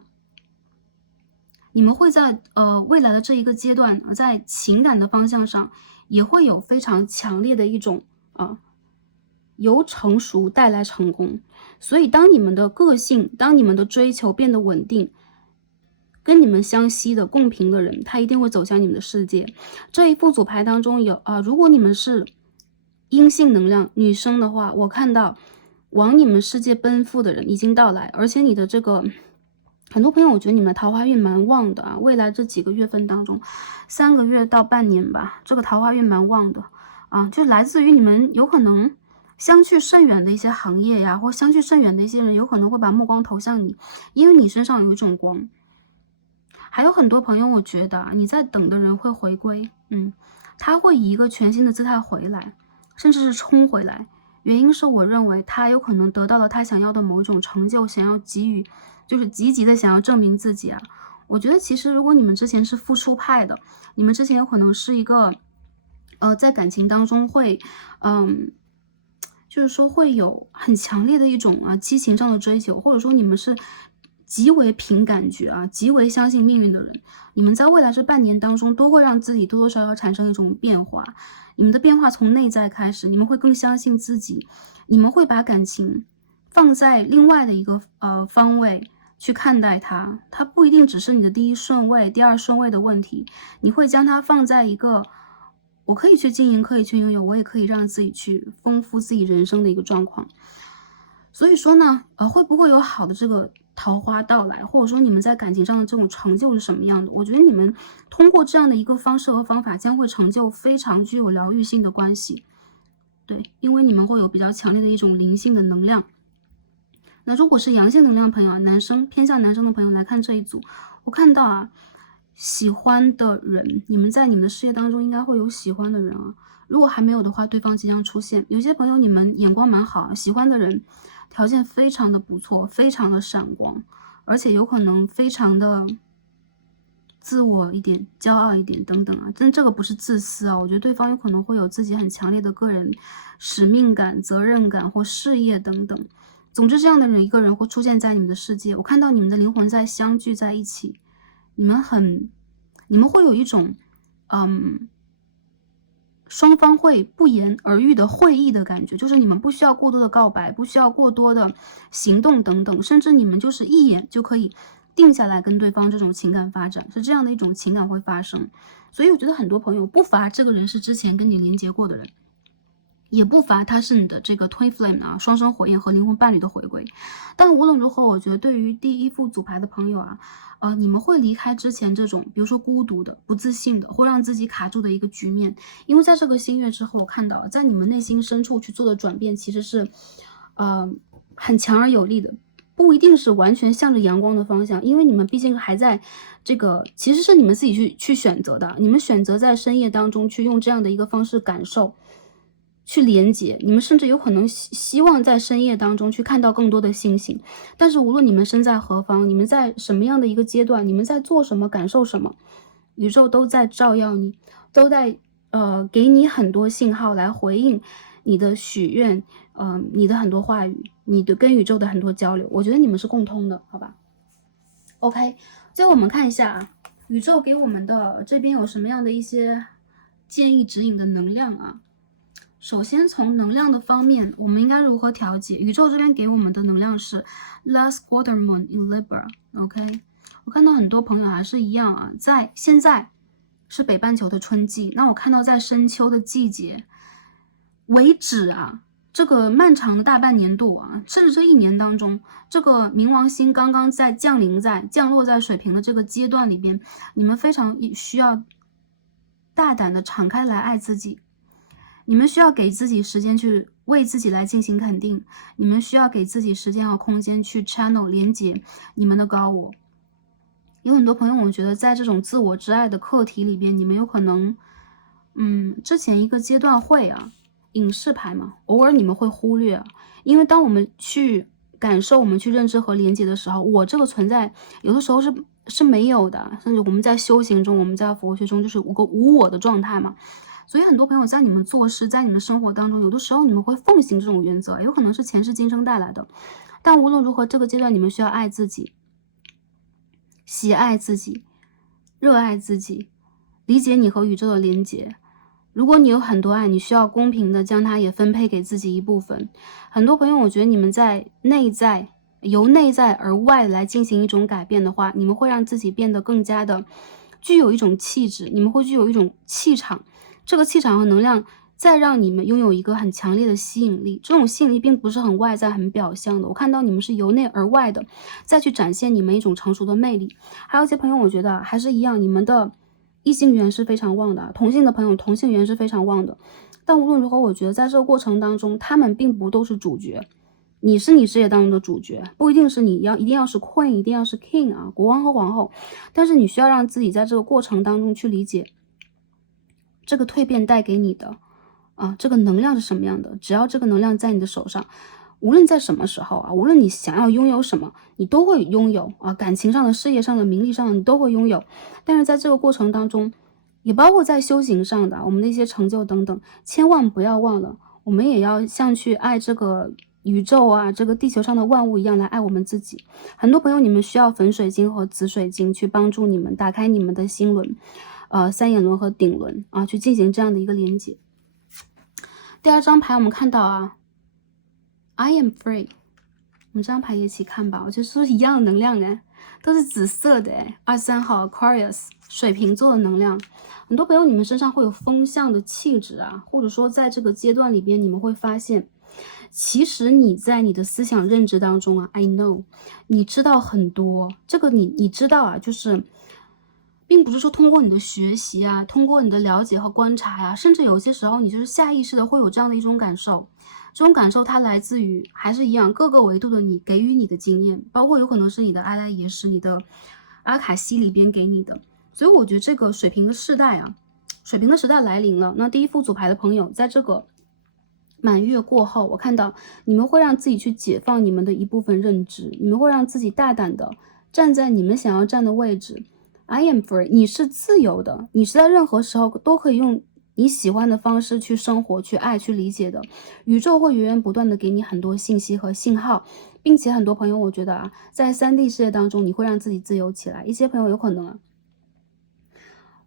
你们会在未来的这一个阶段，在情感的方向上也会有非常强烈的一种由成熟带来成功。所以当你们的个性，当你们的追求变得稳定，跟你们相吸的共频的人，他一定会走向你们的世界。这一副组牌当中有如果你们是阴性能量女生的话，我看到往你们世界奔赴的人已经到来，而且你的这个很多朋友，我觉得你们的桃花运蛮旺的啊，未来这几个月份当中，3个月到半年吧，这个桃花运蛮旺的啊，就来自于你们有可能相去甚远的一些行业呀，或相去甚远的一些人，有可能会把目光投向你，因为你身上有一种光。还有很多朋友，我觉得你在等的人会回归，他会以一个全新的姿态回来，甚至是冲回来。原因是我认为他有可能得到了他想要的某一种成就，想要给予，就是积极的想要证明自己啊。我觉得其实如果你们之前是付出派的，你们之前有可能是一个在感情当中会就是说会有很强烈的一种激情上的追求，或者说你们是极为凭感觉极为相信命运的人，你们在未来这半年当中都会让自己多多少少产生一种变化。你们的变化从内在开始，你们会更相信自己，你们会把感情放在另外的一个方位去看待它，它不一定只是你的第一顺位、第二顺位的问题，你会将它放在一个我可以去经营，可以去拥有，我也可以让自己去丰富自己人生的一个状况。所以说呢，会不会有好的这个桃花到来，或者说你们在感情上的这种成就是什么样的？我觉得你们通过这样的一个方式和方法，将会成就非常具有疗愈性的关系。对，因为你们会有比较强烈的一种灵性的能量。那如果是阳性能量朋友，男生偏向男生的朋友来看这一组，我看到喜欢的人，你们在你们的事业当中应该会有喜欢的人如果还没有的话，对方即将出现。有些朋友你们眼光蛮好，喜欢的人条件非常的不错，非常的闪光，而且有可能非常的自我一点，骄傲一点等等但这个不是自私我觉得对方有可能会有自己很强烈的个人使命感、责任感或事业等等。总之这样的一个人会出现在你们的世界，我看到你们的灵魂在相聚在一起，你们会有一种双方会不言而喻的会意的感觉，就是你们不需要过多的告白，不需要过多的行动等等，甚至你们就是一眼就可以定下来跟对方这种情感发展，是这样的一种情感会发生。所以我觉得很多朋友不乏这个人是之前跟你连接过的人，也不乏它是你的这个 twin flame 啊，双生火焰和灵魂伴侣的回归。但无论如何，我觉得对于第一副组牌的朋友啊，你们会离开之前这种，比如说孤独的、不自信的，会让自己卡住的一个局面。因为在这个新月之后，我看到在你们内心深处去做的转变，其实是，很强而有力的。不一定是完全向着阳光的方向，因为你们毕竟还在这个，其实是你们自己去选择的。你们选择在深夜当中去用这样的一个方式感受，去连接。你们甚至有可能希望在深夜当中去看到更多的星星。但是无论你们身在何方，你们在什么样的一个阶段，你们在做什么，感受什么，宇宙都在照耀你，都在给你很多信号来回应你的许愿，你的很多话语，你的跟宇宙的很多交流，我觉得你们是共通的，好吧 ？OK， 最后我们看一下啊，宇宙给我们的这边有什么样的一些建议指引的能量啊？首先从能量的方面，我们应该如何调节？宇宙这边给我们的能量是 Last Quarter Moon in Libra，OK？我看到很多朋友还是一样啊，在现在是北半球的春季，那我看到在深秋的季节为止啊，这个漫长的大半年度啊，甚至这一年当中，这个冥王星刚刚在降落在水瓶的这个阶段里边，你们非常需要大胆的敞开来爱自己。你们需要给自己时间去为自己来进行肯定，你们需要给自己时间和空间去 channel 连接你们的高我。有很多朋友，我觉得在这种自我之爱的课题里边，你们有可能，之前一个阶段会啊，隐士牌嘛，偶尔你们会忽略啊，因为当我们去感受、我们去认知和连接的时候，我这个存在有的时候是没有的，甚至我们在修行中，我们在佛学中就是无我的状态嘛。所以很多朋友在你们做事，在你们生活当中，有的时候你们会奉行这种原则，有可能是前世今生带来的。但无论如何，这个阶段你们需要爱自己，喜爱自己，热爱自己，理解你和宇宙的连结。如果你有很多爱，你需要公平的将它也分配给自己一部分。很多朋友，我觉得你们在由内在而外来进行一种改变的话，你们会让自己变得更加的具有一种气质，你们会具有一种气场。这个气场和能量再让你们拥有一个很强烈的吸引力，这种吸引力并不是很外在很表象的，我看到你们是由内而外的再去展现你们一种成熟的魅力。还有一些朋友我觉得还是一样，你们的异性缘是非常旺的，同性的朋友同性缘是非常旺的，但无论如何我觉得在这个过程当中他们并不都是主角，你是你事业当中的主角，不一定是一定要是 queen， 一定要是 king 啊，国王和皇后，但是你需要让自己在这个过程当中去理解这个蜕变带给你的这个能量是什么样的。只要这个能量在你的手上，无论在什么时候啊，无论你想要拥有什么，你都会拥有啊，感情上的、事业上的、名利上的，你都会拥有。但是在这个过程当中，也包括在修行上的我们的一些成就等等，千万不要忘了，我们也要像去爱这个宇宙啊，这个地球上的万物一样来爱我们自己。很多朋友，你们需要粉水晶和紫水晶去帮助你们打开你们的心轮。三眼轮和顶轮啊，去进行这样的一个连接。第二张牌我们看到啊 ，I am free。我们这张牌一起看吧，我觉得是一样的能量哎，都是紫色的哎。23号 Aquarius 水瓶座的能量，很多朋友你们身上会有风象的气质啊，或者说在这个阶段里边，你们会发现，其实你在你的思想认知当中啊 ，I know， 你知道很多，这个你知道啊，就是。并不是说通过你的学习啊，通过你的了解和观察呀，甚至有些时候你就是下意识的会有这样的一种感受，这种感受它来自于还是一样各个维度的你给予你的经验，包括有可能是你的阿赖耶识、你的阿卡西里边给你的。所以我觉得这个水瓶的时代啊，水瓶的时代来临了。那第一副组牌的朋友，在这个满月过后，我看到你们会让自己去解放你们的一部分认知，你们会让自己大胆的站在你们想要站的位置。I am free， 你是自由的，你是在任何时候都可以用你喜欢的方式去生活、去爱、去理解的。宇宙会源源不断的给你很多信息和信号，并且很多朋友，我觉得啊，在3D 世界当中，你会让自己自由起来。一些朋友有可能啊，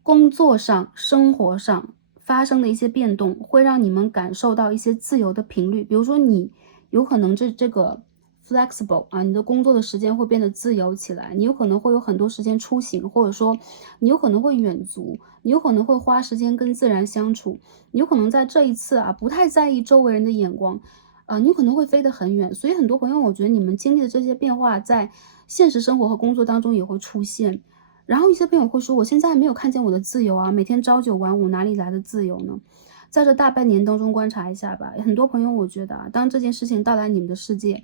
工作上、生活上发生的一些变动，会让你们感受到一些自由的频率。比如说，你有可能这个 flexible 啊，你的工作的时间会变得自由起来，你有可能会有很多时间出行，或者说你有可能会远足，你有可能会花时间跟自然相处，你有可能在这一次啊不太在意周围人的眼光，你有可能会飞得很远。所以很多朋友，我觉得你们经历的这些变化，在现实生活和工作当中也会出现。然后一些朋友会说，我现在还没有看见我的自由啊，每天朝九晚五，哪里来的自由呢？在这大半年当中观察一下吧，很多朋友我觉得啊，当这件事情到来你们的世界，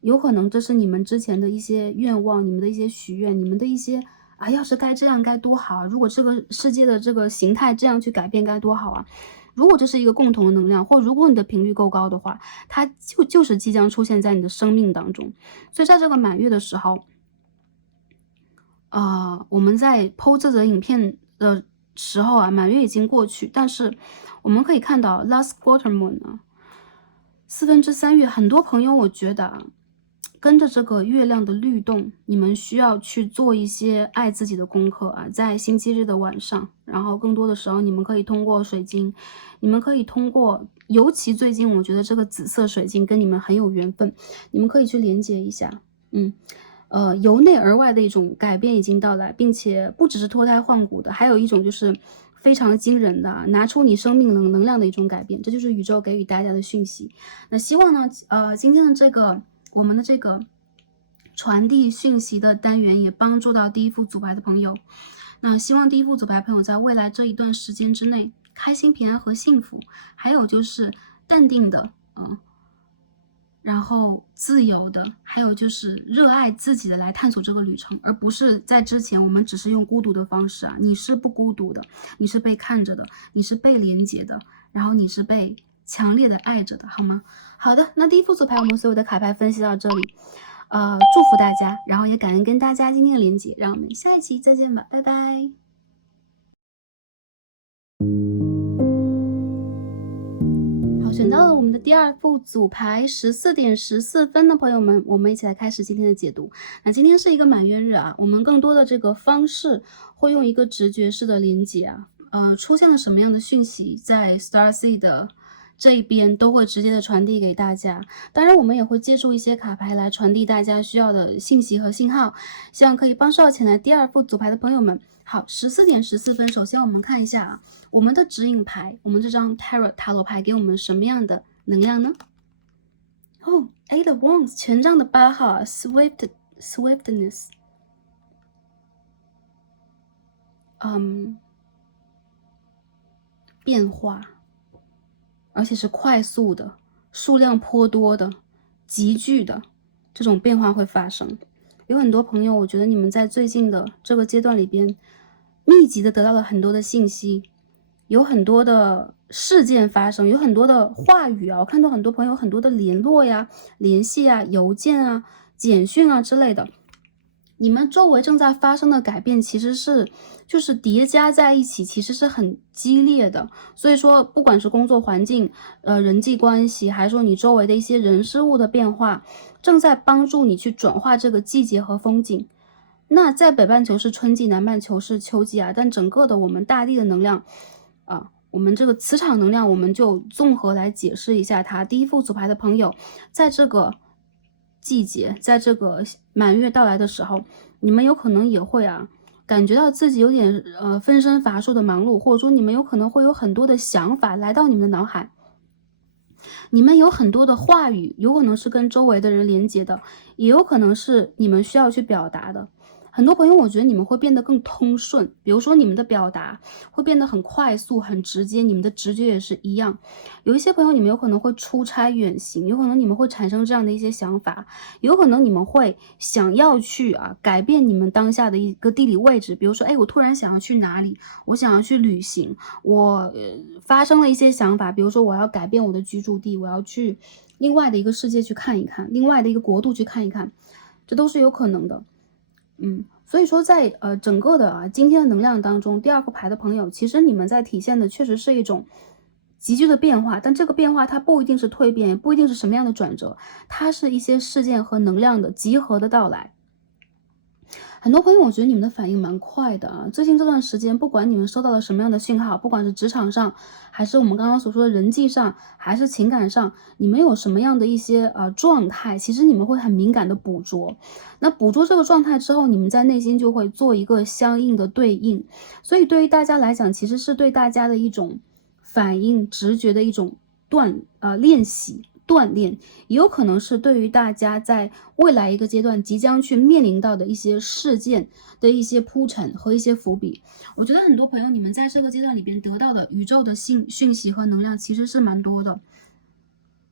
有可能这是你们之前的一些愿望，你们的一些许愿，你们的一些啊，要是该这样该多好啊！如果这个世界的这个形态这样去改变该多好啊！如果这是一个共同的能量，或如果你的频率够高的话，它就是即将出现在你的生命当中。所以在这个满月的时候，我们在 po 这则影片的时候啊，满月已经过去，但是我们可以看到 last quarter moon 啊，3/4月，很多朋友我觉得啊，跟着这个月亮的律动，你们需要去做一些爱自己的功课啊，在星期日的晚上，然后更多的时候你们可以通过水晶，你们可以通过，尤其最近我觉得这个紫色水晶跟你们很有缘分，你们可以去连接一下，由内而外的一种改变已经到来，并且不只是脱胎换骨的，还有一种就是非常惊人的拿出你生命能量的一种改变，这就是宇宙给予大家的讯息。那希望呢，今天的我们的这个传递讯息的单元也帮助到第一副组牌的朋友。那希望第一副组牌朋友在未来这一段时间之内，开心、平安和幸福，还有就是淡定的，然后自由的，还有就是热爱自己的来探索这个旅程，而不是在之前我们只是用孤独的方式啊，你是不孤独的，你是被看着的，你是被连接的，然后你是被强烈的爱着的，好吗？好的，那第一副组牌我们所有的卡牌分析到这里，祝福大家，然后也感恩跟大家今天的连接，让我们下一期再见吧，拜拜。选到了我们的第二副组牌14点14分的朋友们，我们一起来开始今天的解读。那今天是一个满月日啊，我们更多的这个方式会用一个直觉式的连接啊，出现了什么样的讯息，在 Starseed 的这一边都会直接的传递给大家。当然我们也会借助一些卡牌来传递大家需要的信息和信号，希望可以帮助到前来第二副组牌的朋友们。好，14点14分，首先我们看一下啊，我们的指引牌，我们这张 Tarot 塔罗牌给我们什么样的能量呢？哦，Eight of Wands 权杖的8号啊 ，Swiftness，变化，而且是快速的，数量颇多的，急剧的这种变化会发生。有很多朋友，我觉得你们在最近的这个阶段里边，密集的得到了很多的信息，有很多的事件发生，有很多的话语啊，我看到很多朋友很多的联络呀、联系啊、邮件啊、简讯啊之类的。你们周围正在发生的改变其实是就是叠加在一起，其实是很激烈的。所以说不管是工作环境，人际关系，还是说你周围的一些人事物的变化，正在帮助你去转化这个季节和风景。那在北半球是春季，南半球是秋季啊，但整个的我们大地的能量啊，我们这个磁场能量，我们就综合来解释一下它。第一副组牌的朋友，在这个季节，在这个满月到来的时候，你们有可能也会感觉到自己有点分身乏术的忙碌，或者说你们有可能会有很多的想法来到你们的脑海，你们有很多的话语，有可能是跟周围的人连接的，也有可能是你们需要去表达的。很多朋友我觉得你们会变得更通顺，比如说你们的表达会变得很快速很直接，你们的直觉也是一样。有一些朋友你们有可能会出差远行，有可能你们会产生这样的一些想法，有可能你们会想要去改变你们当下的一个地理位置，比如说我突然想要去哪里，我想要去旅行，我发生了一些想法，比如说我要改变我的居住地，我要去另外的一个世界去看一看，另外的一个国度去看一看，这都是有可能的。所以说在整个的今天的能量当中，第二副牌的朋友，其实你们在体现的确实是一种急剧的变化，但这个变化它不一定是蜕变，也不一定是什么样的转折，它是一些事件和能量的集合的到来。很多朋友我觉得你们的反应蛮快的啊，最近这段时间，不管你们收到了什么样的讯号，不管是职场上，还是我们刚刚所说的人际上，还是情感上，你们有什么样的一些状态，其实你们会很敏感的捕捉。那捕捉这个状态之后，你们在内心就会做一个相应的对应。所以对于大家来讲，其实是对大家的一种反应直觉的一种练习。锻炼，也有可能是对于大家在未来一个阶段即将去面临到的一些事件的一些铺陈和一些伏笔。我觉得很多朋友你们在这个阶段里边得到的宇宙的讯息和能量其实是蛮多的。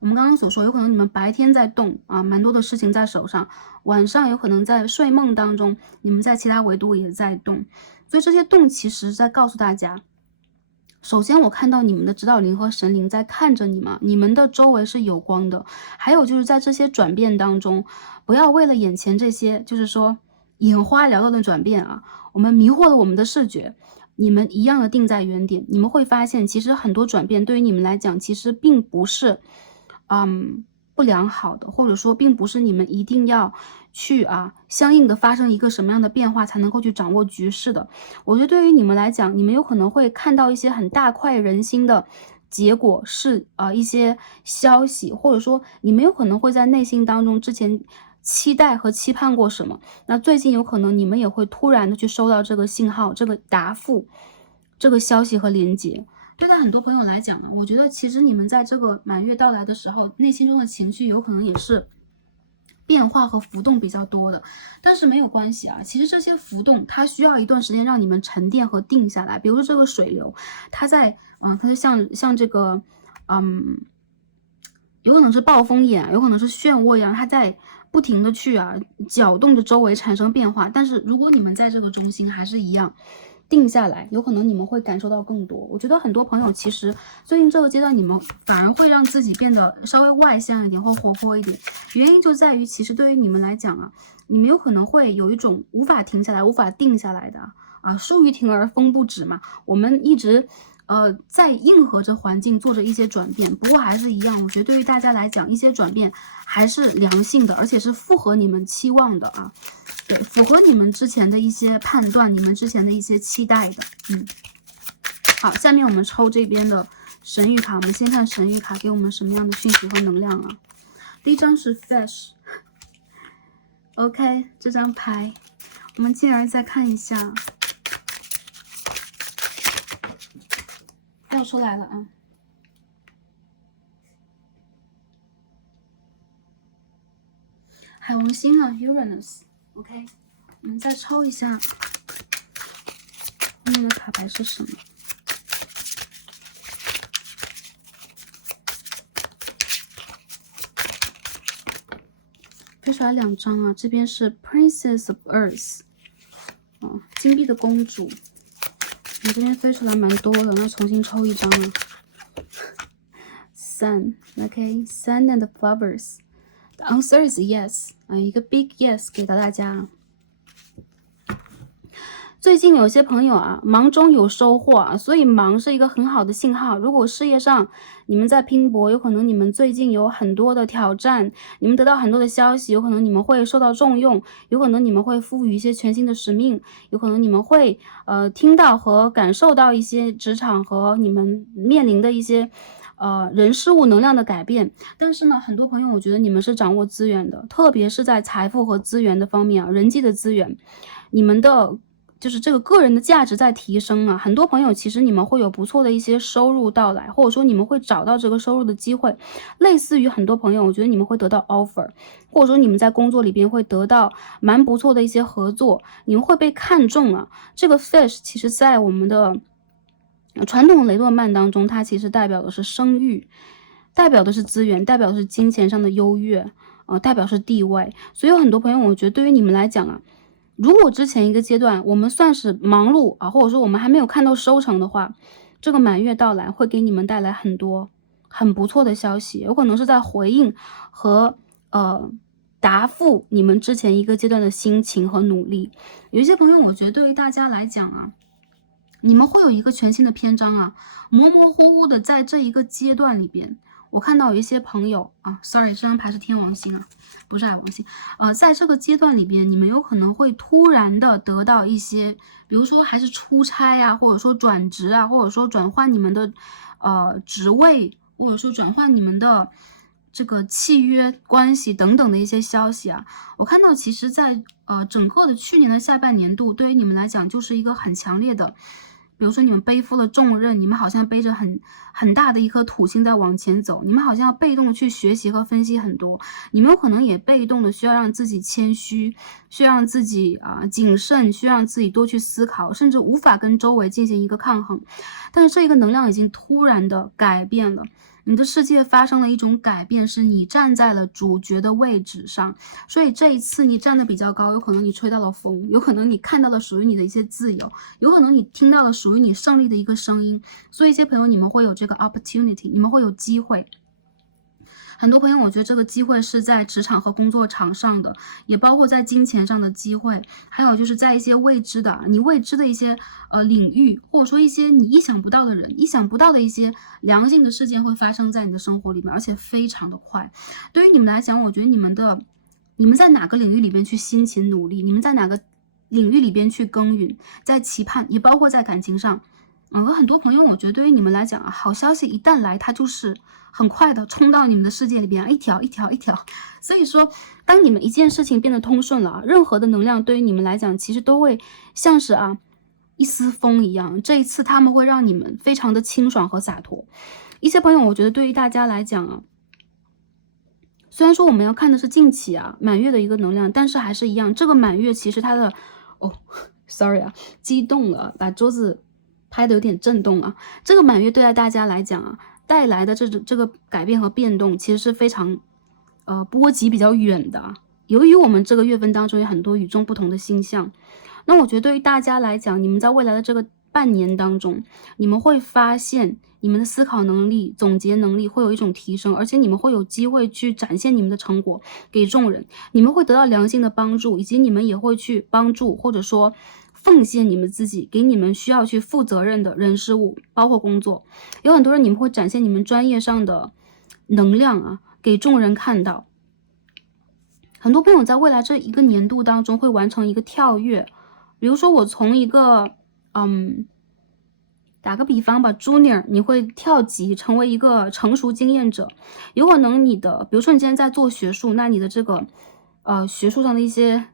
我们刚刚所说，有可能你们白天在动啊，蛮多的事情在手上，晚上有可能在睡梦当中，你们在其他维度也在动，所以这些动其实在告诉大家。首先我看到你们的指导灵和神灵在看着你们，你们的周围是有光的。还有就是在这些转变当中，不要为了眼前这些就是说眼花缭乱的转变啊，我们迷惑了我们的视觉，你们一样的定在原点。你们会发现其实很多转变对于你们来讲其实并不是不良好的，或者说并不是你们一定要去相应的发生一个什么样的变化才能够去掌握局势的。我觉得对于你们来讲，你们有可能会看到一些很大快人心的结果，是一些消息，或者说你们有可能会在内心当中之前期待和期盼过什么，那最近有可能你们也会突然的去收到这个信号，这个答复，这个消息和连接。对待很多朋友来讲呢，我觉得其实你们在这个满月到来的时候，内心中的情绪有可能也是变化和浮动比较多的，但是没有关系啊。其实这些浮动它需要一段时间让你们沉淀和定下来。比如说这个水流，它在它就像这个有可能是暴风眼，有可能是漩涡一样，它在不停的去搅动着周围产生变化。但是如果你们在这个中心还是一样定下来，有可能你们会感受到更多。我觉得很多朋友其实最近这个阶段，你们反而会让自己变得稍微外向一点或活泼一点，原因就在于其实对于你们来讲你们有可能会有一种无法停下来、无法定下来的树欲停而风不止嘛。我们一直在应和着环境做着一些转变，不过还是一样，我觉得对于大家来讲，一些转变还是良性的，而且是符合你们期望的对，符合你们之前的一些判断，你们之前的一些期待的。好，下面我们抽这边的神谕卡，我们先看神谕卡给我们什么样的讯息和能量第一张是 Fish。OK， 这张牌，我们进而再看一下，又出来了海王星Uranus。OK， 我们再抽一下后面的卡牌是什么？飞出来2张这边是 Princess of Earth， 金币的公主。你这边飞出来蛮多的，那重新抽一张Sun，OK， Sun and Flowers。The answer is yes， 一个 big yes 给到大家。最近有些朋友忙中有收获所以忙是一个很好的信号。如果事业上你们在拼搏，有可能你们最近有很多的挑战，你们得到很多的消息，有可能你们会受到重用，有可能你们会赋予一些全新的使命，有可能你们会听到和感受到一些职场和你们面临的一些人事物能量的改变。但是呢，很多朋友我觉得你们是掌握资源的，特别是在财富和资源的方面人际的资源，你们的就是这个个人的价值在提升很多朋友其实你们会有不错的一些收入到来，或者说你们会找到这个收入的机会，类似于很多朋友我觉得你们会得到 offer， 或者说你们在工作里边会得到蛮不错的一些合作，你们会被看中这个 fish 其实在我们的传统雷诺曼当中，它其实代表的是声誉，代表的是资源，代表的是金钱上的优越代表是地位。所以有很多朋友我觉得对于你们来讲如果之前一个阶段我们算是忙碌或者说我们还没有看到收成的话，这个满月到来会给你们带来很多很不错的消息，有可能是在回应和答复你们之前一个阶段的心情和努力。有一些朋友我觉得对于大家来讲你们会有一个全新的篇章模模糊糊的在这一个阶段里边，我看到有一些朋友啊，sorry，这张牌是天王星啊，不是海王星。在这个阶段里边，你们有可能会突然的得到一些，比如说还是出差啊，或者说转职啊，或者说转换你们的职位，或者说转换你们的这个契约关系等等的一些消息啊。我看到其实在整个的去年的下半年度，对于你们来讲就是一个很强烈的。比如说你们背负了重任，你们好像背着很大的一颗土星在往前走，你们好像要被动的去学习和分析很多，你们有可能也被动的需要让自己谦虚，需要让自己谨慎，需要让自己多去思考，甚至无法跟周围进行一个抗衡。但是这一个能量已经突然的改变了。你的世界发生了一种改变，是你站在了主角的位置上，所以这一次你站得比较高，有可能你吹到了风，有可能你看到了属于你的一些自由，有可能你听到了属于你胜利的一个声音，所以一些朋友你们会有这个 opportunity， 你们会有机会。很多朋友我觉得这个机会是在职场和工作场上的，也包括在金钱上的机会，还有就是在一些未知的你未知的一些领域，或者说一些你意想不到的人，意想不到的一些良性的事件会发生在你的生活里面，而且非常的快。对于你们来讲，我觉得你们在哪个领域里边去辛勤努力，你们在哪个领域里边去耕耘，在期盼，也包括在感情上。有很多朋友我觉得对于你们来讲好消息一旦来，它就是很快的冲到你们的世界里边，一条一条一条。所以说当你们一件事情变得通顺了，任何的能量对于你们来讲其实都会像是一丝风一样，这一次他们会让你们非常的清爽和洒脱。一些朋友我觉得对于大家来讲虽然说我们要看的是近期满月的一个能量，但是还是一样，这个满月其实它的sorry 激动了，把桌子拍的有点震动啊。这个满月对待大家来讲带来的这个改变和变动其实是非常波及比较远的。由于我们这个月份当中有很多与众不同的星象，那我觉得对于大家来讲，你们在未来的这个半年当中，你们会发现你们的思考能力、总结能力会有一种提升，而且你们会有机会去展现你们的成果给众人，你们会得到良性的帮助，以及你们也会去帮助或者说奉献你们自己给你们需要去负责任的人事物，包括工作。有很多人你们会展现你们专业上的能量给众人看到。很多朋友在未来这一个年度当中会完成一个跳跃，比如说我从一个打个比方吧 ，Junior 你会跳级成为一个成熟经验者，有可能比如说你现在在做学术，那你的这个学术上的一些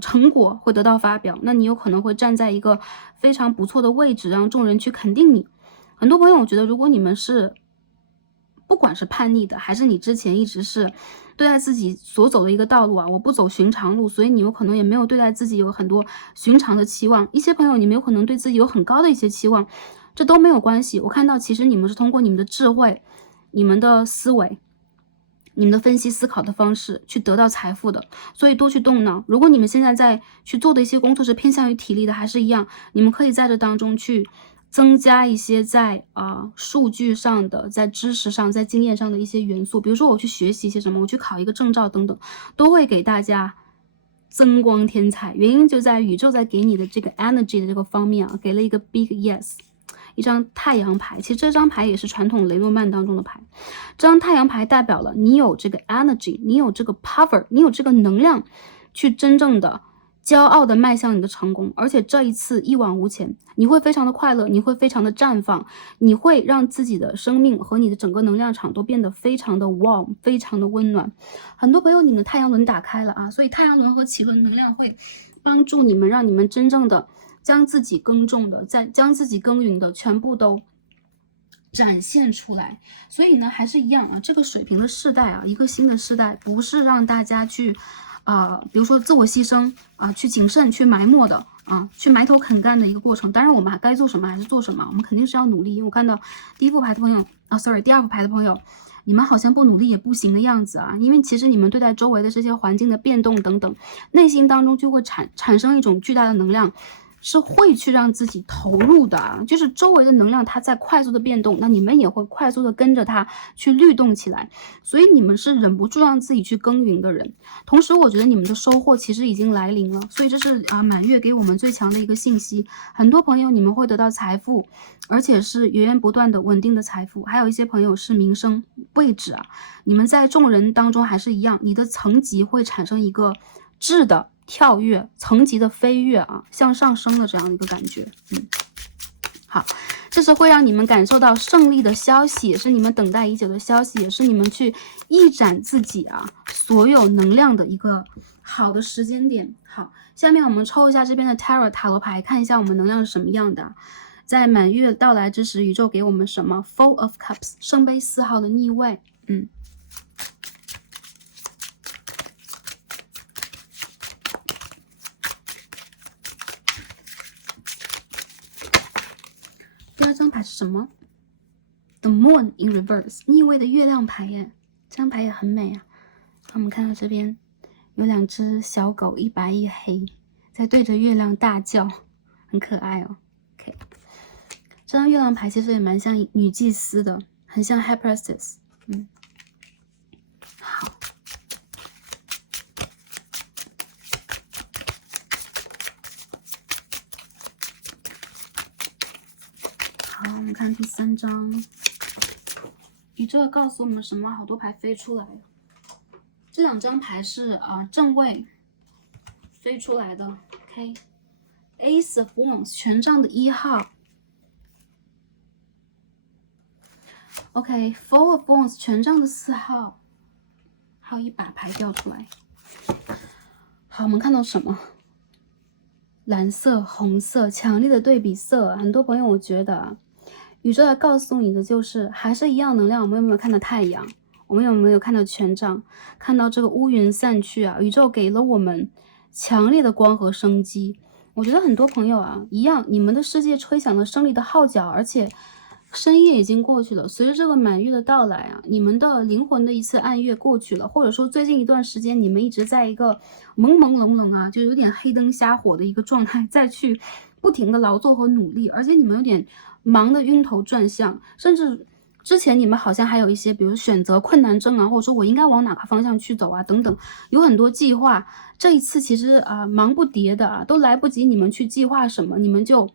成果会得到发表，那你有可能会站在一个非常不错的位置，让众人去肯定你。很多朋友我觉得如果你们是不管是叛逆的，还是你之前一直是对待自己所走的一个道路我不走寻常路，所以你有可能也没有对待自己有很多寻常的期望。一些朋友你们有可能对自己有很高的一些期望，这都没有关系。我看到其实你们是通过你们的智慧、你们的思维、你们的分析思考的方式去得到财富的，所以多去动脑。如果你们现在在去做的一些工作是偏向于体力的，还是一样，你们可以在这当中去增加一些在数据上的、在知识上、在经验上的一些元素。比如说我去学习一些什么，我去考一个证照等等，都会给大家增光添彩。原因就在宇宙在给你的这个 energy 的这个方面给了一个 big yes， 一张太阳牌。其实这张牌也是传统雷诺曼当中的牌，这张太阳牌代表了你有这个 energy， 你有这个 power， 你有这个能量去真正的骄傲的迈向你的成功，而且这一次一往无前，你会非常的快乐，你会非常的绽放，你会让自己的生命和你的整个能量场都变得非常的 warm， 非常的温暖。很多朋友你们的太阳轮打开了所以太阳轮和脐轮能量会帮助你们，让你们真正的将自己耕种的，将自己耕耘的全部都展现出来。所以呢还是一样这个水瓶的世代一个新的世代，不是让大家去比如说自我牺牲去谨慎去埋没的去埋头肯干的一个过程。当然我们还该做什么还是做什么，我们肯定是要努力。因为我看到第一副牌的朋友第二副牌的朋友，你们好像不努力也不行的样子因为其实你们对待周围的这些环境的变动等等，内心当中就会产生一种巨大的能量，是会去让自己投入的啊，就是周围的能量它在快速的变动，那你们也会快速的跟着它去律动起来，所以你们是忍不住让自己去耕耘的人。同时我觉得你们的收获其实已经来临了，所以这是满月给我们最强的一个信息。很多朋友你们会得到财富，而且是源源不断的稳定的财富，还有一些朋友是名声位置啊，你们在众人当中还是一样，你的层级会产生一个质的跳跃，层级的飞跃啊，向上升的这样的一个感觉。好，这是会让你们感受到胜利的消息，也是你们等待已久的消息，也是你们去一展自己所有能量的一个好的时间点。好，下面我们抽一下这边的 Tarot 塔罗牌，看一下我们能量是什么样的。在满月到来之时，宇宙给我们什么 ？Four of Cups 圣杯4号的逆位。第二张牌是什么 ？The Moon in Reverse 逆位的月亮牌耶，这张牌也很美啊。我们看到这边有2只小狗，一白一黑，在对着月亮大叫，很可爱哦。OK， 这张月亮牌其实也蛮像女祭司的，很像 High Priestess。好。好，我们看第3张，宇宙告诉我们什么？好多牌飞出来了。这2张牌是正位飞出来的。OK，Ace of Wands 权杖的1号。OK，Four of Wands 权杖的4号，还有一把牌掉出来。好，我们看到什么？蓝色、红色，强烈的对比色。很多朋友，我觉得宇宙要告诉你的就是还是一样能量。我们有没有看到太阳？我们有没有看到权杖？看到这个乌云散去宇宙给了我们强烈的光和生机。我觉得很多朋友一样，你们的世界吹响了胜利的号角，而且深夜已经过去了。随着这个满月的到来你们的灵魂的一次暗月过去了，或者说最近一段时间你们一直在一个朦朦胧胧就有点黑灯瞎火的一个状态，再去不停的劳作和努力，而且你们有点忙得晕头转向，甚至之前你们好像还有一些比如选择困难症或者说我应该往哪个方向去走等等，有很多计划。这一次其实忙不迭的都来不及你们去计划什么，你们就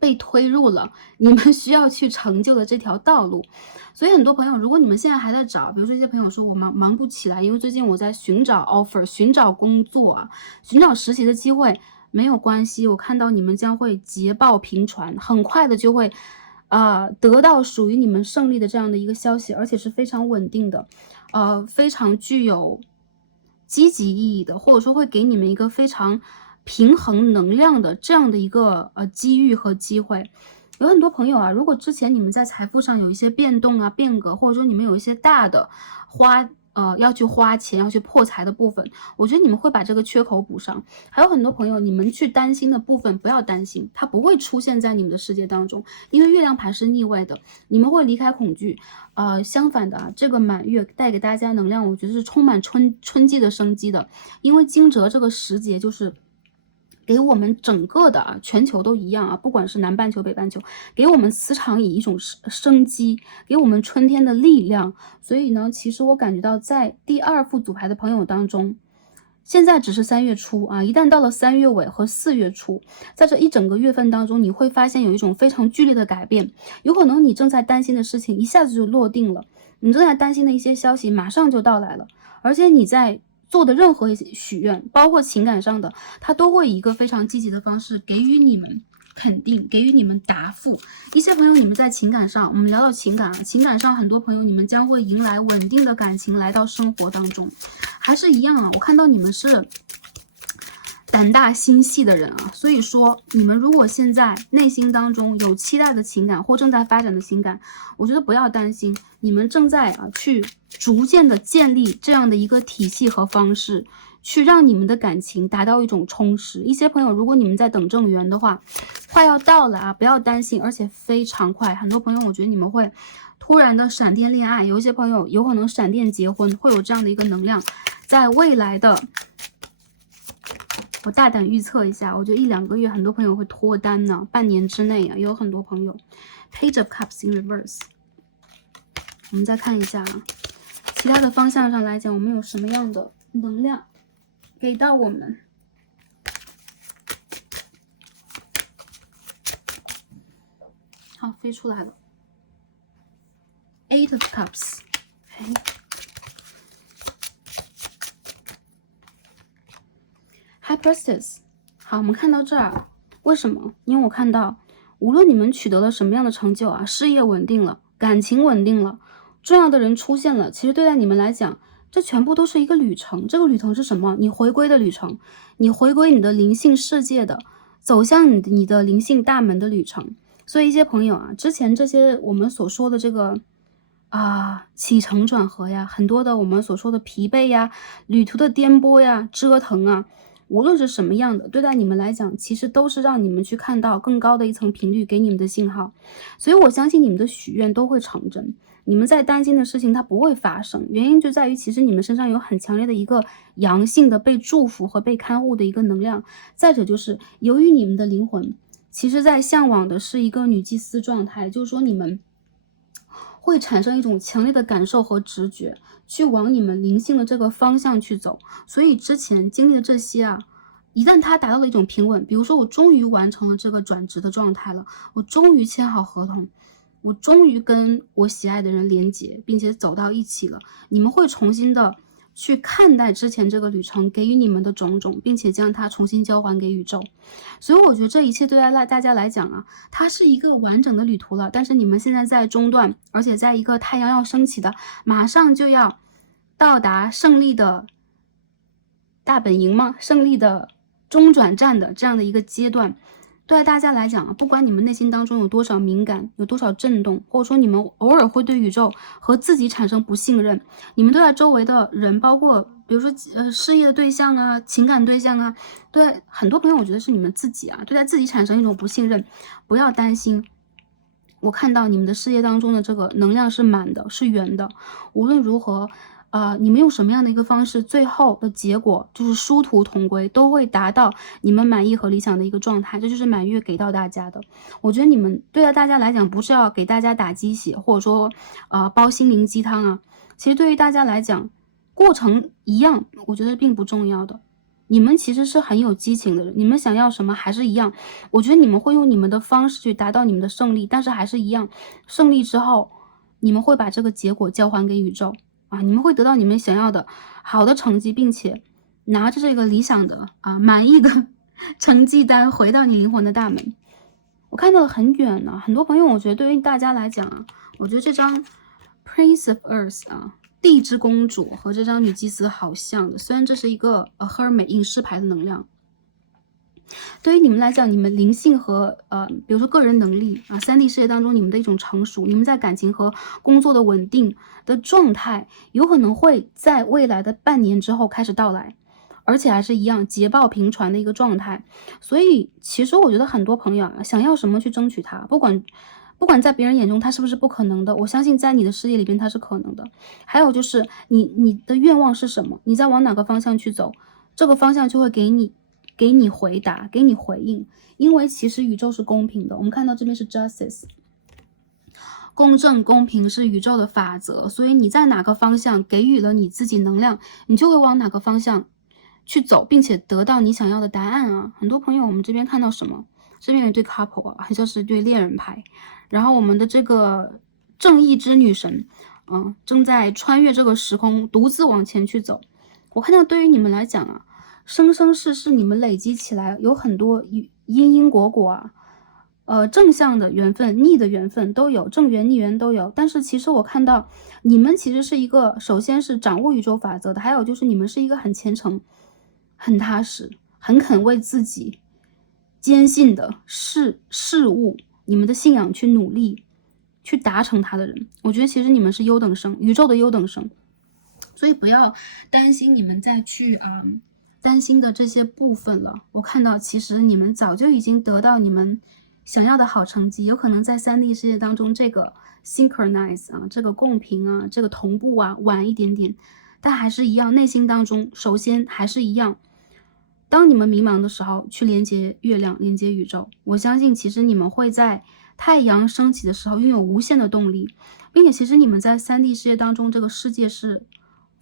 被推入了你们需要去成就的这条道路。所以很多朋友，如果你们现在还在找，比如说一些朋友说我忙不起来，因为最近我在寻找 offer， 寻找工作寻找实习的机会，没有关系，我看到你们将会捷报频传，很快的就会得到属于你们胜利的这样的一个消息，而且是非常稳定的，非常具有积极意义的，或者说会给你们一个非常平衡能量的这样的一个机遇和机会。有很多朋友如果之前你们在财富上有一些变动变革，或者说你们有一些大的要去花钱要去破财的部分，我觉得你们会把这个缺口补上。还有很多朋友，你们去担心的部分不要担心，它不会出现在你们的世界当中，因为月亮牌是逆位的，你们会离开恐惧。相反的这个满月带给大家能量，我觉得是充满春季的生机的，因为惊蛰这个时节就是给我们整个的全球都一样不管是南半球北半球，给我们磁场以一种生机，给我们春天的力量。所以呢，其实我感觉到在第2副组牌的朋友当中，现在只是3月初一旦到了3月尾和4月初，在这一整个月份当中，你会发现有一种非常剧烈的改变，有可能你正在担心的事情一下子就落定了，你正在担心的一些消息马上就到来了，而且你在做的任何许愿，包括情感上的，它都会以一个非常积极的方式给予你们肯定，给予你们答复。一些朋友，你们在情感上，我们聊到情感情感上很多朋友你们将会迎来稳定的感情来到生活当中。还是一样我看到你们是胆大心细的人所以说你们如果现在内心当中有期待的情感或正在发展的情感，我觉得不要担心，你们正在去逐渐的建立这样的一个体系和方式，去让你们的感情达到一种充实。一些朋友，如果你们在等正缘的话，快要到了不要担心，而且非常快。很多朋友，我觉得你们会突然的闪电恋爱，有一些朋友有可能闪电结婚，会有这样的一个能量，在未来的我大胆预测一下，我觉得1-2个月很多朋友会脱单呢，半年之内啊，也有很多朋友。Page of Cups in reverse。我们再看一下啊，其他的方向上来讲，我们有什么样的能量给到我们？好，飞出来了。Eight of Cups。High Priestess。好，我们看到这儿，为什么？因为我看到，无论你们取得了什么样的成就啊，事业稳定了，感情稳定了，重要的人出现了，其实对待你们来讲，这全部都是一个旅程。这个旅程是什么？你回归的旅程，你回归你的灵性世界的，走向你的灵性大门的旅程。所以一些朋友啊，之前这些我们所说的这个起承转合呀，很多的我们所说的疲惫呀，旅途的颠簸呀，折腾啊，无论是什么样的，对待你们来讲，其实都是让你们去看到更高的一层频率给你们的信号。所以我相信你们的许愿都会成真，你们在担心的事情它不会发生，原因就在于其实你们身上有很强烈的一个阳性的被祝福和被看护的一个能量。再者就是由于你们的灵魂其实在向往的是一个女祭司状态，就是说你们会产生一种强烈的感受和直觉，去往你们灵性的这个方向去走。所以之前经历的这些啊，一旦它达到了一种平稳，比如说我终于完成了这个转职的状态了，我终于签好合同，我终于跟我喜爱的人连结，并且走到一起了，你们会重新的去看待之前这个旅程给予你们的种种，并且将它重新交还给宇宙。所以我觉得这一切对大家来讲啊，它是一个完整的旅途了，但是你们现在在中段，而且在一个太阳要升起的，马上就要到达胜利的大本营吗？胜利的中转站的这样的一个阶段。对大家来讲啊，不管你们内心当中有多少敏感，有多少震动，或者说你们偶尔会对宇宙和自己产生不信任，你们对待周围的人，包括比如说事业的对象啊，情感对象啊，对很多朋友我觉得是你们自己啊，对待自己产生一种不信任，不要担心。我看到你们的事业当中的这个能量是满的，是圆的，无论如何你们用什么样的一个方式，最后的结果就是殊途同归，都会达到你们满意和理想的一个状态。这就是满月给到大家的。我觉得你们对待大家来讲，不是要给大家打鸡血，或者说煲心灵鸡汤啊。其实对于大家来讲，过程一样，我觉得并不重要的。你们其实是很有激情的人，你们想要什么还是一样。我觉得你们会用你们的方式去达到你们的胜利，但是还是一样，胜利之后，你们会把这个结果交还给宇宙。你们会得到你们想要的好的成绩，并且拿着这个理想的满意的成绩单回到你灵魂的大门。我看到了很远呢，很多朋友我觉得对于大家来讲啊，我觉得这张 Prince of Earth 地之公主和这张女祭司好像的，虽然这是一个Hermit 隐士牌的能量。对于你们来讲，你们灵性和比如说个人能力3D 世界当中你们的一种成熟，你们在感情和工作的稳定的状态，有可能会在未来的半年之后开始到来，而且还是一样捷报频传的一个状态。所以其实我觉得很多朋友想要什么去争取它，不管在别人眼中它是不是不可能的，我相信在你的世界里边它是可能的。还有就是你的愿望是什么，你在往哪个方向去走，这个方向就会给你回答，给你回应。因为其实宇宙是公平的，我们看到这边是 justice， 公正公平是宇宙的法则，所以你在哪个方向给予了你自己能量，你就会往哪个方向去走，并且得到你想要的答案啊。很多朋友我们这边看到什么，这边有一对 couple 很像是对恋人牌，然后我们的这个正义之女神正在穿越这个时空，独自往前去走。我看到对于你们来讲生生世世你们累积起来有很多因果正向的缘分，逆的缘分都有，正缘逆缘都有。但是其实我看到你们其实是一个，首先是掌握宇宙法则的，还有就是你们是一个很虔诚、很踏实、很肯为自己坚信的事物，你们的信仰去努力去达成它的人。我觉得其实你们是优等生，宇宙的优等生。所以不要担心你们再去担心的这些部分了。我看到其实你们早就已经得到你们想要的好成绩，有可能在3D 世界当中这个 synchronize 这个共频这个同步晚一点点，但还是一样，内心当中首先还是一样当你们迷茫的时候，去连接月亮，连接宇宙。我相信其实你们会在太阳升起的时候拥有无限的动力，并且其实你们在3D 世界当中，这个世界是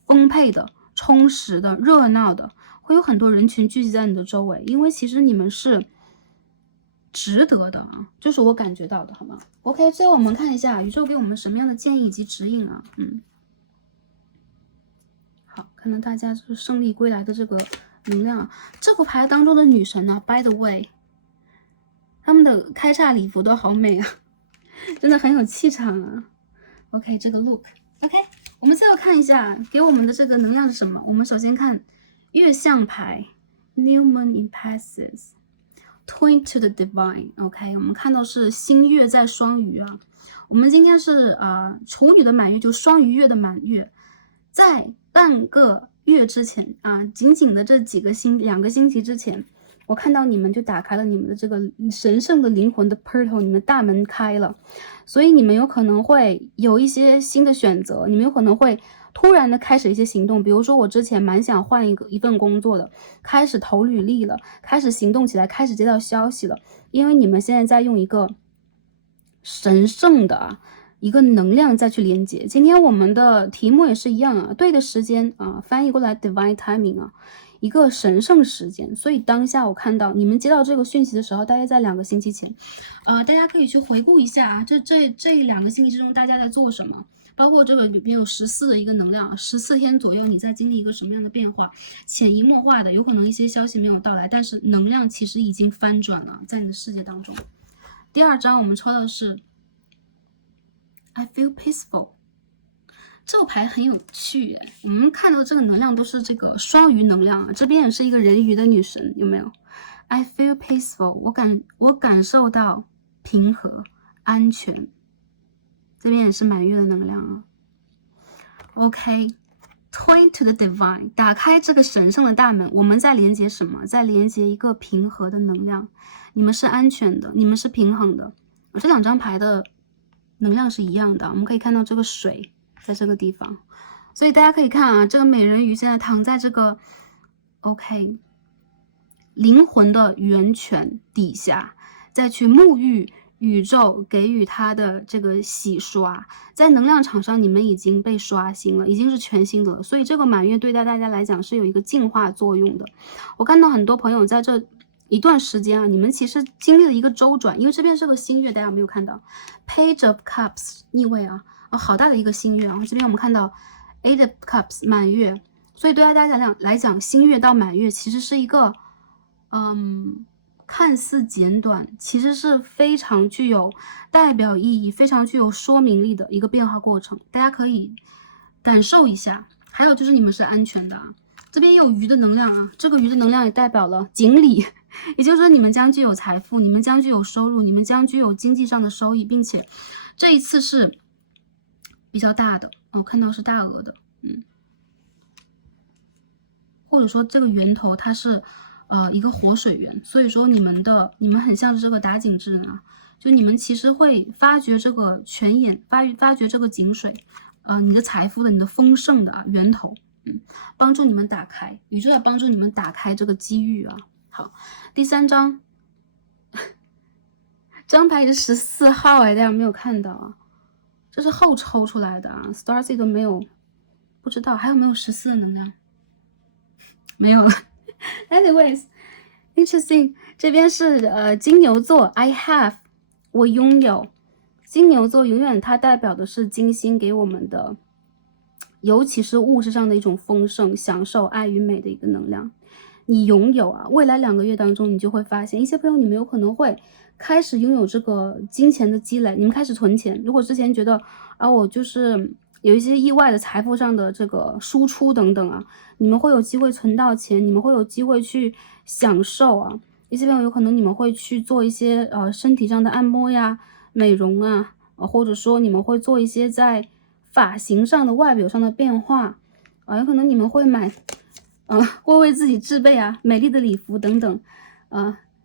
丰沛的、充实的、热闹的，会有很多人群聚集在你的周围，因为其实你们是值得的啊，这是我感觉到的，好吗 ？OK， 最后我们看一下宇宙给我们什么样的建议以及指引啊？好，看到大家就是胜利归来的这个能量啊。这副牌当中的女神呢 ，by the way， 她们的开叉礼服都好美啊，真的很有气场啊。OK， 这个 look，OK， 我们最后看一下给我们的这个能量是什么。我们首先看月相牌 ，New Moon in Pisces。Point to the divine，OK， 我们看到是新月在双鱼啊。我们今天是处女的满月，就双鱼月的满月，在半个月之前啊，仅仅的这2个星期之前，我看到你们就打开了你们的这个神圣的灵魂的 portal， 你们大门开了，所以你们有可能会有一些新的选择，你们有可能会突然的开始一些行动，比如说我之前蛮想换一份工作的，开始投履历了，开始行动起来，开始接到消息了，因为你们现在在用一个神圣的一个能量再去连接。今天我们的题目也是一样啊，对的时间啊，翻译过来 divine timing 啊，一个神圣时间。所以当下我看到你们接到这个讯息的时候，大概在2个星期前，大家可以去回顾一下啊，这2个星期之中大家在做什么。包括这个里面有14的一个能量，14天左右你在经历一个什么样的变化，潜移默化的，有可能一些消息没有到来，但是能量其实已经翻转了在你的世界当中。第2张我们抽到的是 I feel peaceful， 这个牌很有趣耶，我们看到这个能量都是这个双鱼能量啊，这边也是一个人鱼的女神，有没有 ？I feel peaceful， 我感受到平和、安全。这边也是满月的能量啊。OK，Point to the divine， 打开这个神圣的大门。我们在连接什么？在连接一个平和的能量。你们是安全的，你们是平衡的。这2张牌的能量是一样的。我们可以看到这个水在这个地方，所以大家可以看啊，这个美人鱼现在躺在这个 OK 灵魂的源泉底下，再去沐浴。宇宙给予它的这个洗刷，在能量场上你们已经被刷新了，已经是全新的了。所以这个满月对待大家来讲是有一个净化作用的。我看到很多朋友在这一段时间啊，你们其实经历了一个周转，因为这边是个新月，大家有没有看到 Page of Cups 逆位啊，好大的一个新月啊。这边我们看到 Eight of Cups 满月，所以对大家来讲，新月到满月其实是一个看似简短，其实是非常具有代表意义、非常具有说明力的一个变化过程，大家可以感受一下。还有就是你们是安全的啊，这边也有鱼的能量啊，这个鱼的能量也代表了锦鲤，也就是说你们将具有财富，你们将具有收入，你们将具有经济上的收益，并且这一次是比较大的，看到是大额的，或者说这个源头它是一个活水源，所以说你们很像是这个打井之人啊，就你们其实会发掘这个泉眼，发掘这个井水，你的财富的、你的丰盛的源头，帮助你们打开，宇宙要帮助你们打开这个机遇啊。好，第3张，这张牌是14号哎，大家有没有看到啊？这是后抽出来的啊 ，Starseed 都没有，不知道还有没有14的能量。没有了。Anyways， interesting。这边是金牛座 ，I have， 我拥有。金牛座永远它代表的是金星给我们的，尤其是物质上的一种丰盛、享受、爱与美的一个能量。你拥有啊，未来2个月当中，你就会发现一些朋友，你们有可能会开始拥有这个金钱的积累，你们开始存钱。如果之前觉得我就是有一些意外的财富上的这个输出等等啊，你们会有机会存到钱，你们会有机会去享受啊。一些朋友有可能你们会去做一些身体上的按摩呀、美容啊，或者说你们会做一些在发型上的、外表上的变化啊，有可能你们会买会为自己制备美丽的礼服等等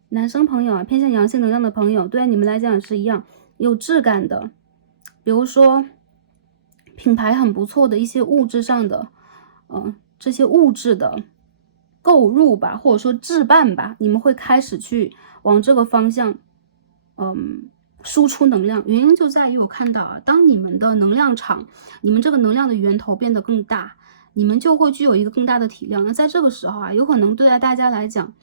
男生朋友啊，偏向阳性能量的朋友，对你们来讲也是一样，有质感的，比如说品牌很不错的一些物质上的这些物质的购入吧，或者说置办吧，你们会开始去往这个方向输出能量。原因就在于我看到啊，当你们的能量场，你们这个能量的源头变得更大，你们就会具有一个更大的体量。那在这个时候啊，有可能对待大家来讲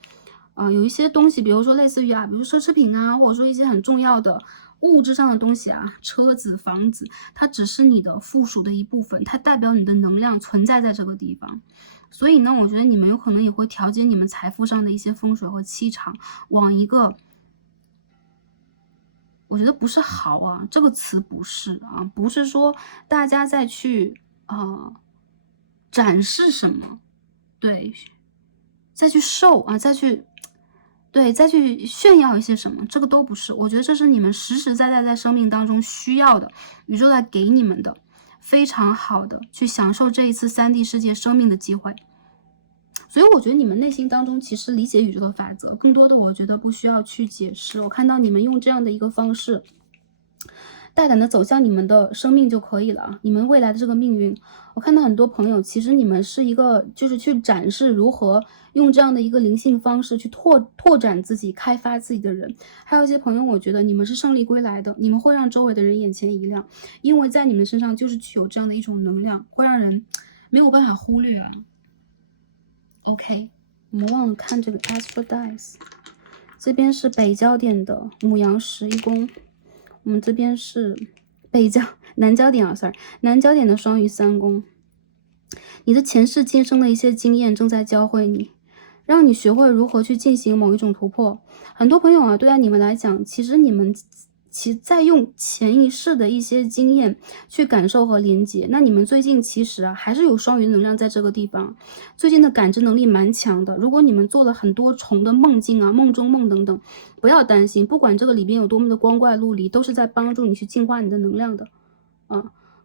有一些东西，比如说类似于比如说奢侈品啊，或者说一些很重要的物质上的东西啊，车子、房子，它只是你的附属的一部分，它代表你的能量存在在这个地方。所以呢，我觉得你们有可能也会调节你们财富上的一些风水和气场，往一个我觉得不是好啊，这个词不是啊，不是说大家再去展示什么，对，再去受啊，再去炫耀一些什么，这个都不是。我觉得这是你们实实在在在生命当中需要的，宇宙来给你们的，非常好的去享受这一次3D 世界生命的机会。所以我觉得你们内心当中其实理解宇宙的法则，更多的我觉得不需要去解释。我看到你们用这样的一个方式，大胆的走向你们的生命就可以了啊！你们未来的这个命运，我看到很多朋友，其实你们是一个就是去展示如何用这样的一个灵性方式去拓展自己、开发自己的人。还有一些朋友，我觉得你们是胜利归来的，你们会让周围的人眼前一亮，因为在你们身上就是具有这样的一种能量，会让人没有办法忽略啊。OK， 我们忘了看这个 Astro Dice， 这边是北焦点的牡羊11宫。我们这边是南焦点啊 ，sorry， 南焦点的双鱼3宫。你的前世今生的一些经验正在教会你，让你学会如何去进行某一种突破。很多朋友啊，对待你们来讲，其实你们在用潜意识的一些经验去感受和连接。那你们最近其实还是有双鱼能量在这个地方，最近的感知能力蛮强的。如果你们做了很多重的梦境啊、梦中梦等等，不要担心，不管这个里边有多么的光怪陆离，都是在帮助你去净化你的能量的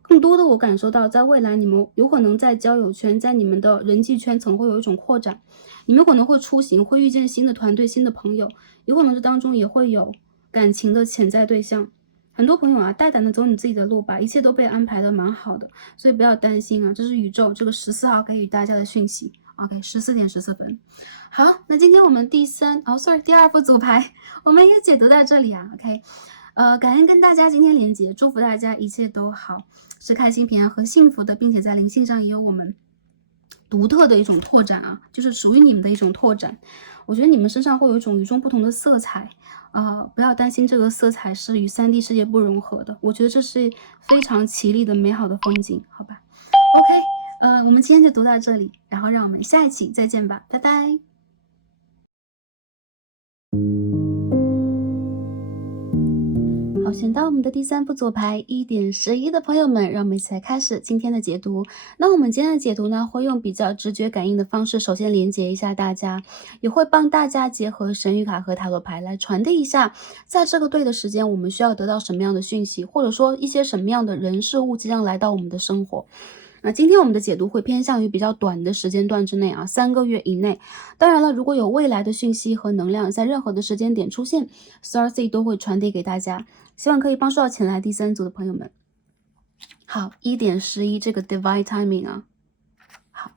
更多的我感受到，在未来你们有可能在交友圈，在你们的人际圈层会有一种扩展，你们可能会出行，会遇见新的团队、新的朋友，有可能这当中也会有感情的潜在对象。很多朋友啊，大胆的走你自己的路吧，一切都被安排的蛮好的，所以不要担心啊，这是宇宙这个14号给予大家的讯息。OK， 14点14分。好，那今天我们第二副组牌，我们也解读到这里啊。OK，感恩跟大家今天连结，祝福大家一切都好，是开心、平安和幸福的，并且在灵性上也有我们独特的一种拓展啊，就是属于你们的一种拓展。我觉得你们身上会有一种与众不同的色彩。不要担心这个色彩是与3D 世界不融合的，我觉得这是非常绮丽的美好的风景，好吧 OK， 我们今天就读到这里，然后让我们下一期再见吧，拜拜。好，选到我们的第3副左牌1点11的朋友们，让我们一起来开始今天的解读。那我们今天的解读呢，会用比较直觉感应的方式，首先连接一下大家，也会帮大家结合神谕卡和塔罗牌来传递一下，在这个对的时间，我们需要得到什么样的讯息，或者说一些什么样的人事物即将来到我们的生活。那今天我们的解读会偏向于比较短的时间段之内3个月以内。当然了，如果有未来的讯息和能量在任何的时间点出现 ，Starseed 都会传递给大家，希望可以帮助到前来第3组的朋友们。好，1点11这个 Divine Timing 好，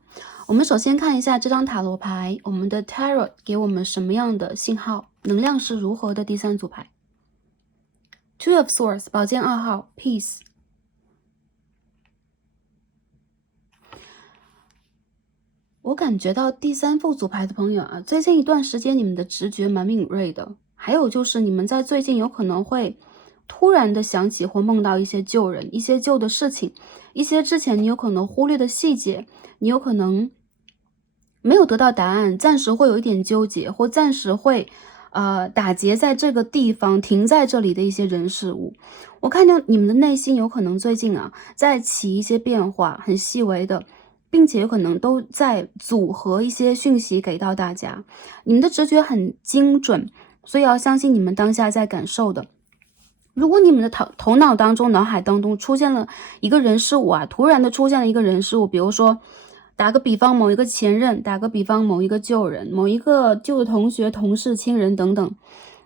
我们首先看一下这张塔罗牌，我们的 Tarot 给我们什么样的信号，能量是如何的。第3组牌 Two of Swords 宝剑2号 Peace。我感觉到第3副组牌的朋友最近一段时间你们的直觉蛮敏锐的，还有就是你们在最近有可能会突然的想起或梦到一些旧人，一些旧的事情，一些之前你有可能忽略的细节，你有可能没有得到答案，暂时会有一点纠结，或暂时会打结在这个地方，停在这里的一些人事物。我看到你们的内心有可能最近在起一些变化，很细微的，并且有可能都在组合一些讯息给到大家。你们的直觉很精准，所以要相信你们当下在感受的。如果你们的头脑当中、脑海当中出现了一个人事物突然的出现了一个人事物，比如说打个比方某一个前任，打个比方某一个旧人，某一个旧的同学、同事、亲人等等，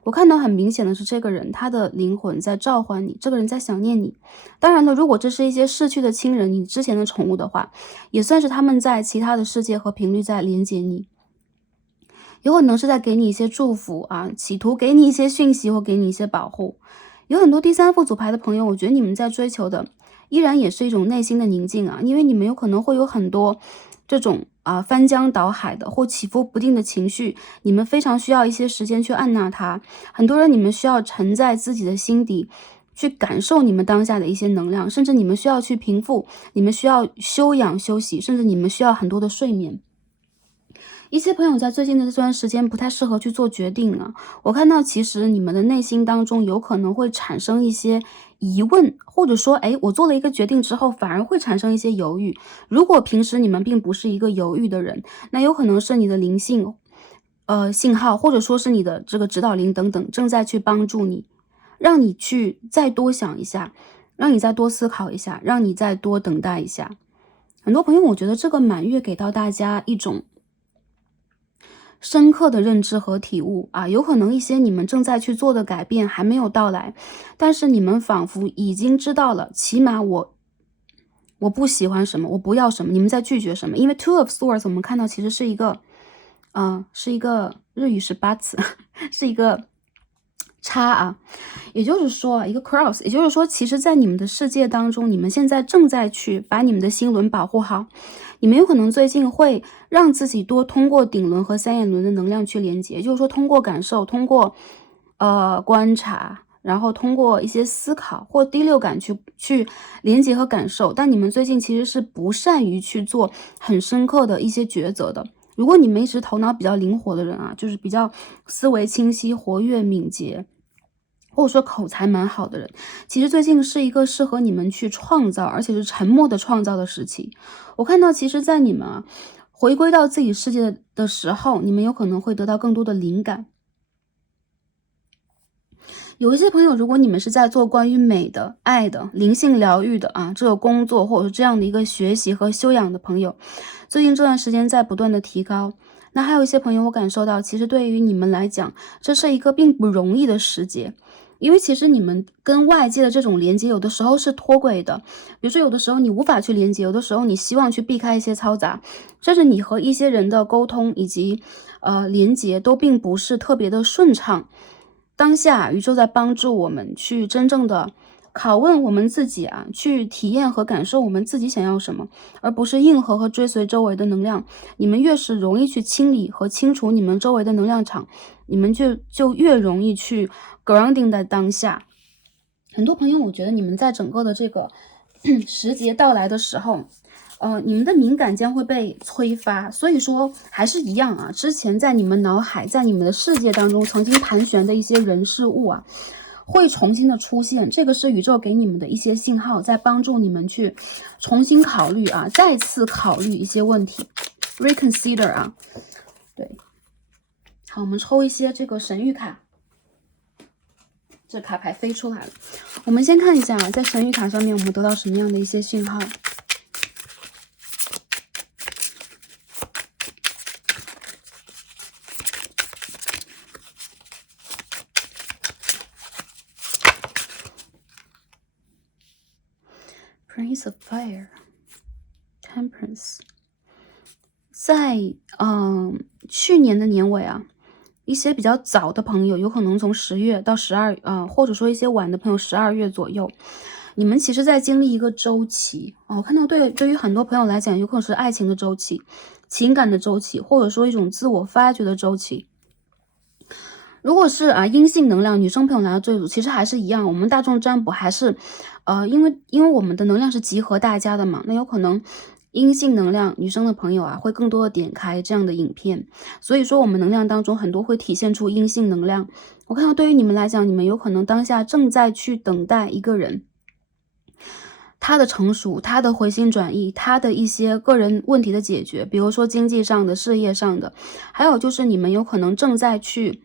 我看到很明显的是这个人他的灵魂在召唤你，这个人在想念你。当然了，如果这是一些逝去的亲人，你之前的宠物的话，也算是他们在其他的世界和频率在连接你。有可能是在给你一些祝福啊，企图给你一些讯息或给你一些保护。有很多第三副组牌的朋友，我觉得你们在追求的依然也是一种内心的宁静啊，因为你们有可能会有很多这种翻江倒海的或起伏不定的情绪，你们非常需要一些时间去按捺它。很多人你们需要沉在自己的心底，去感受你们当下的一些能量，甚至你们需要去平复，你们需要休养休息，甚至你们需要很多的睡眠。一些朋友在最近的这段时间不太适合去做决定啊，我看到其实你们的内心当中有可能会产生一些疑问，或者说我做了一个决定之后反而会产生一些犹豫。如果平时你们并不是一个犹豫的人，那有可能是你的灵性信号，或者说是你的这个指导灵等等正在去帮助你，让你去再多想一下，让你再多思考一下，让你再多等待一下。很多朋友，我觉得这个满月给到大家一种深刻的认知和体悟啊，有可能一些你们正在去做的改变还没有到来，但是你们仿佛已经知道了，起码我不喜欢什么，我不要什么，你们在拒绝什么。因为 Two of Swords 我们看到其实是一个日语是八词是一个叉啊，也就是说一个 cross， 也就是说其实在你们的世界当中，你们现在正在去把你们的心轮保护好。你们有可能最近会让自己多通过顶轮和三眼轮的能量去连接，也就是说通过感受，通过观察，然后通过一些思考或第六感去连接和感受。但你们最近其实是不善于去做很深刻的一些抉择的。如果你们一直头脑比较灵活的人啊，就是比较思维清晰、活跃敏捷，或者说口才蛮好的人，其实最近是一个适合你们去创造，而且是沉默的创造的时期。我看到其实在你们回归到自己世界的时候，你们有可能会得到更多的灵感。有一些朋友，如果你们是在做关于美的、爱的、灵性疗愈的这个工作，或者是这样的一个学习和修养的朋友，最近这段时间在不断的提高。那还有一些朋友，我感受到其实对于你们来讲，这是一个并不容易的时节。因为其实你们跟外界的这种连接有的时候是脱轨的，比如说有的时候你无法去连接，有的时候你希望去避开一些嘈杂，甚至你和一些人的沟通以及连接都并不是特别的顺畅。当下宇宙在帮助我们去真正的拷问我们自己去体验和感受我们自己想要什么，而不是应和和追随周围的能量。你们越是容易去清理和清除你们周围的能量场，你们就越容易去 grounding 在当下。很多朋友，我觉得你们在整个的这个时节到来的时候，你们的敏感将会被催发。所以说还是一样之前在你们脑海，在你们的世界当中曾经盘旋的一些人事物会重新的出现，这个是宇宙给你们的一些信号，在帮助你们去重新考虑再次考虑一些问题 ，reconsider 对。好，我们抽一些这个神谕卡，这卡牌飞出来了。我们先看一下在神谕卡上面我们得到什么样的一些信号。Prince of Fire Temperance 在去年的年尾一些比较早的朋友有可能从10月到12或者说一些晚的朋友12月左右，你们其实在经历一个周期我看到对于很多朋友来讲，有可能是爱情的周期、情感的周期，或者说一种自我发掘的周期。如果是阴性能量女生朋友来到这组，其实还是一样，我们大众占卜还是因为我们的能量是集合大家的嘛，那有可能阴性能量女生的朋友会更多的点开这样的影片，所以说我们能量当中很多会体现出阴性能量。我看到对于你们来讲，你们有可能当下正在去等待一个人，他的成熟，他的回心转意，他的一些个人问题的解决，比如说经济上的、事业上的，还有就是你们有可能正在去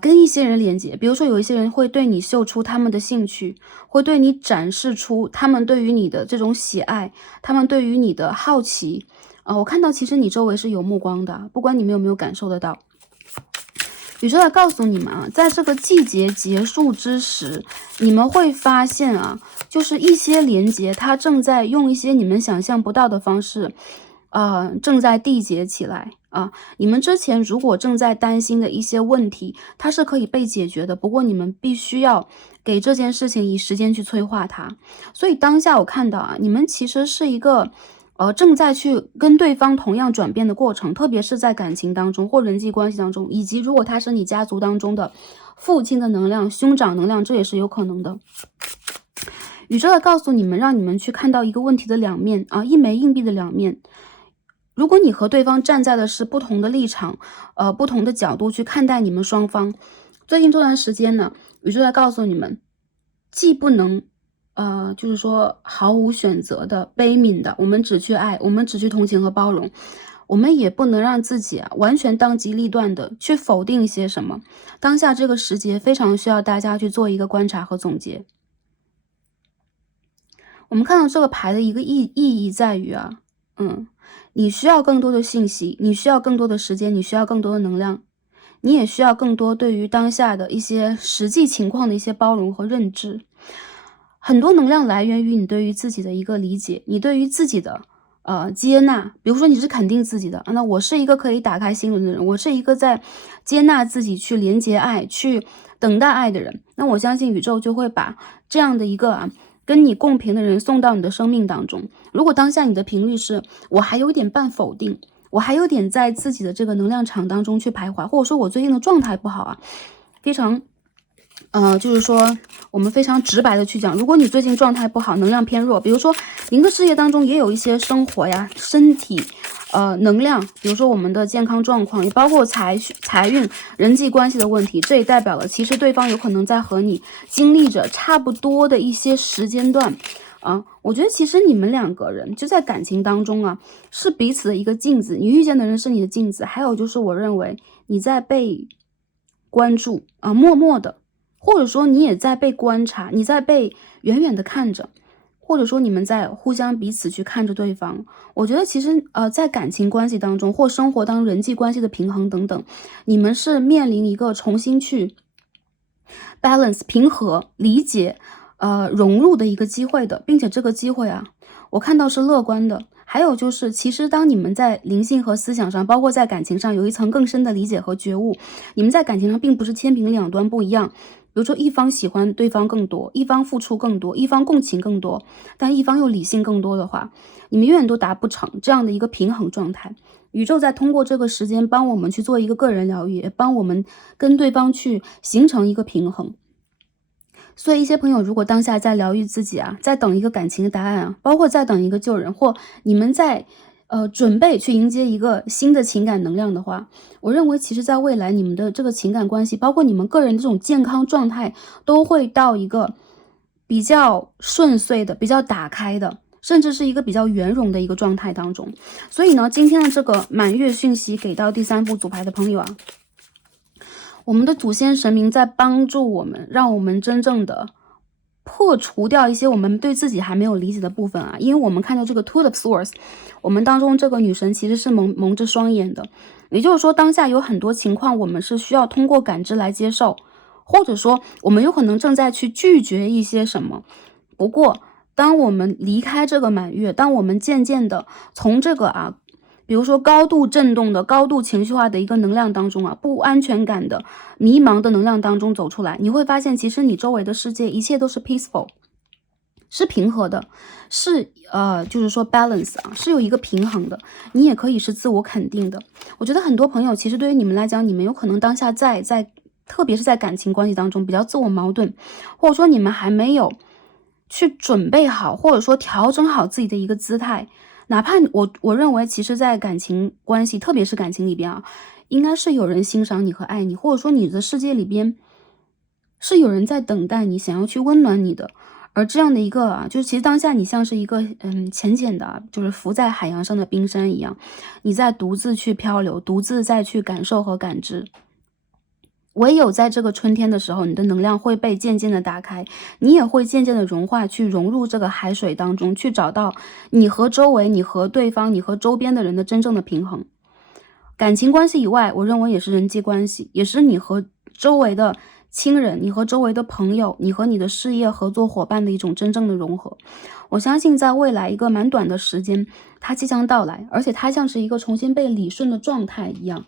跟一些人连接，比如说有一些人会对你秀出他们的兴趣，会对你展示出他们对于你的这种喜爱，他们对于你的好奇。我看到其实你周围是有目光的，不管你们有没有感受得到。宇宙来告诉你们在这个季节结束之时，你们会发现就是一些连接它正在用一些你们想象不到的方式正在缔结起来啊。你们之前如果正在担心的一些问题，它是可以被解决的，不过你们必须要给这件事情以时间去催化它。所以当下我看到啊，你们其实是一个正在去跟对方同样转变的过程，特别是在感情当中或人际关系当中，以及如果他是你家族当中的父亲的能量、兄长能量，这也是有可能的。宇宙在告诉你们，让你们去看到一个问题的两面啊，一枚硬币的两面。如果你和对方站在的是不同的立场，不同的角度去看待你们双方，最近这段时间呢，宇宙在告诉你们，既不能就是说毫无选择的、悲悯的，我们只去爱，我们只去同情和包容，我们也不能让自己完全当机立断的去否定一些什么。当下这个时节非常需要大家去做一个观察和总结。我们看到这个牌的一个意义在于你需要更多的信息，你需要更多的时间，你需要更多的能量，你也需要更多对于当下的一些实际情况的一些包容和认知。很多能量来源于你对于自己的一个理解，你对于自己的接纳。比如说你是肯定自己的，那我是一个可以打开心轮的人，我是一个在接纳自己、去连接爱、去等待爱的人，那我相信宇宙就会把这样的一个跟你共频的人送到你的生命当中。如果当下你的频率是我还有点半否定，我还有点在自己的这个能量场当中去徘徊，或者说我最近的状态不好非常就是说我们非常直白的去讲，如果你最近状态不好，能量偏弱，比如说您的事业当中也有一些生活呀、身体能量，比如说我们的健康状况，也包括财运、人际关系的问题，这也代表了其实对方有可能在和你经历着差不多的一些时间段我觉得其实你们两个人就在感情当中是彼此的一个镜子，你遇见的人是你的镜子，还有就是我认为你在被关注默默的，或者说你也在被观察，你在被远远的看着，或者说你们在互相彼此去看着对方。我觉得其实在感情关系当中或生活当中人际关系的平衡等等，你们是面临一个重新去 balance 平和理解融入的一个机会的，并且这个机会我看到是乐观的。还有就是，其实当你们在灵性和思想上，包括在感情上有一层更深的理解和觉悟，你们在感情上并不是天平两端不一样。比如说一方喜欢对方更多，一方付出更多，一方共情更多，但一方又理性更多的话，你们永远都达不成这样的一个平衡状态。宇宙在通过这个时间帮我们去做一个个人疗愈，也帮我们跟对方去形成一个平衡。所以一些朋友如果当下在疗愈自己在等一个感情的答案包括在等一个救人，或你们在准备去迎接一个新的情感能量的话，我认为其实在未来你们的这个情感关系，包括你们个人的这种健康状态，都会到一个比较顺遂的、比较打开的，甚至是一个比较圆融的一个状态当中。所以呢，今天的这个满月讯息给到第三副组牌的朋友我们的祖先神明在帮助我们，让我们真正的破除掉一些我们对自己还没有理解的部分因为我们看到这个 Two of Swords， 我们当中这个女神其实是蒙着双眼的，也就是说当下有很多情况我们是需要通过感知来接受，或者说我们有可能正在去拒绝一些什么。不过当我们离开这个满月，当我们渐渐的从这个比如说高度震动的、高度情绪化的一个能量当中不安全感的、迷茫的能量当中走出来，你会发现其实你周围的世界一切都是 peaceful， 是平和的，是就是说 balance 是有一个平衡的，你也可以是自我肯定的。我觉得很多朋友其实对于你们来讲，你们有可能当下在特别是在感情关系当中比较自我矛盾，或者说你们还没有去准备好，或者说调整好自己的一个姿态。哪怕我认为其实在感情关系，特别是感情里边应该是有人欣赏你和爱你，或者说你的世界里边是有人在等待你，想要去温暖你的。而这样的一个就是其实当下你像是一个浅浅的就是浮在海洋上的冰山一样，你在独自去漂流，独自再去感受和感知。唯有在这个春天的时候，你的能量会被渐渐的打开，你也会渐渐的融化，去融入这个海水当中，去找到你和周围、你和对方、你和周边的人的真正的平衡。感情关系以外，我认为也是人际关系，也是你和周围的亲人，你和周围的朋友，你和你的事业合作伙伴的一种真正的融合。我相信在未来一个蛮短的时间，它即将到来，而且它像是一个重新被理顺的状态一样。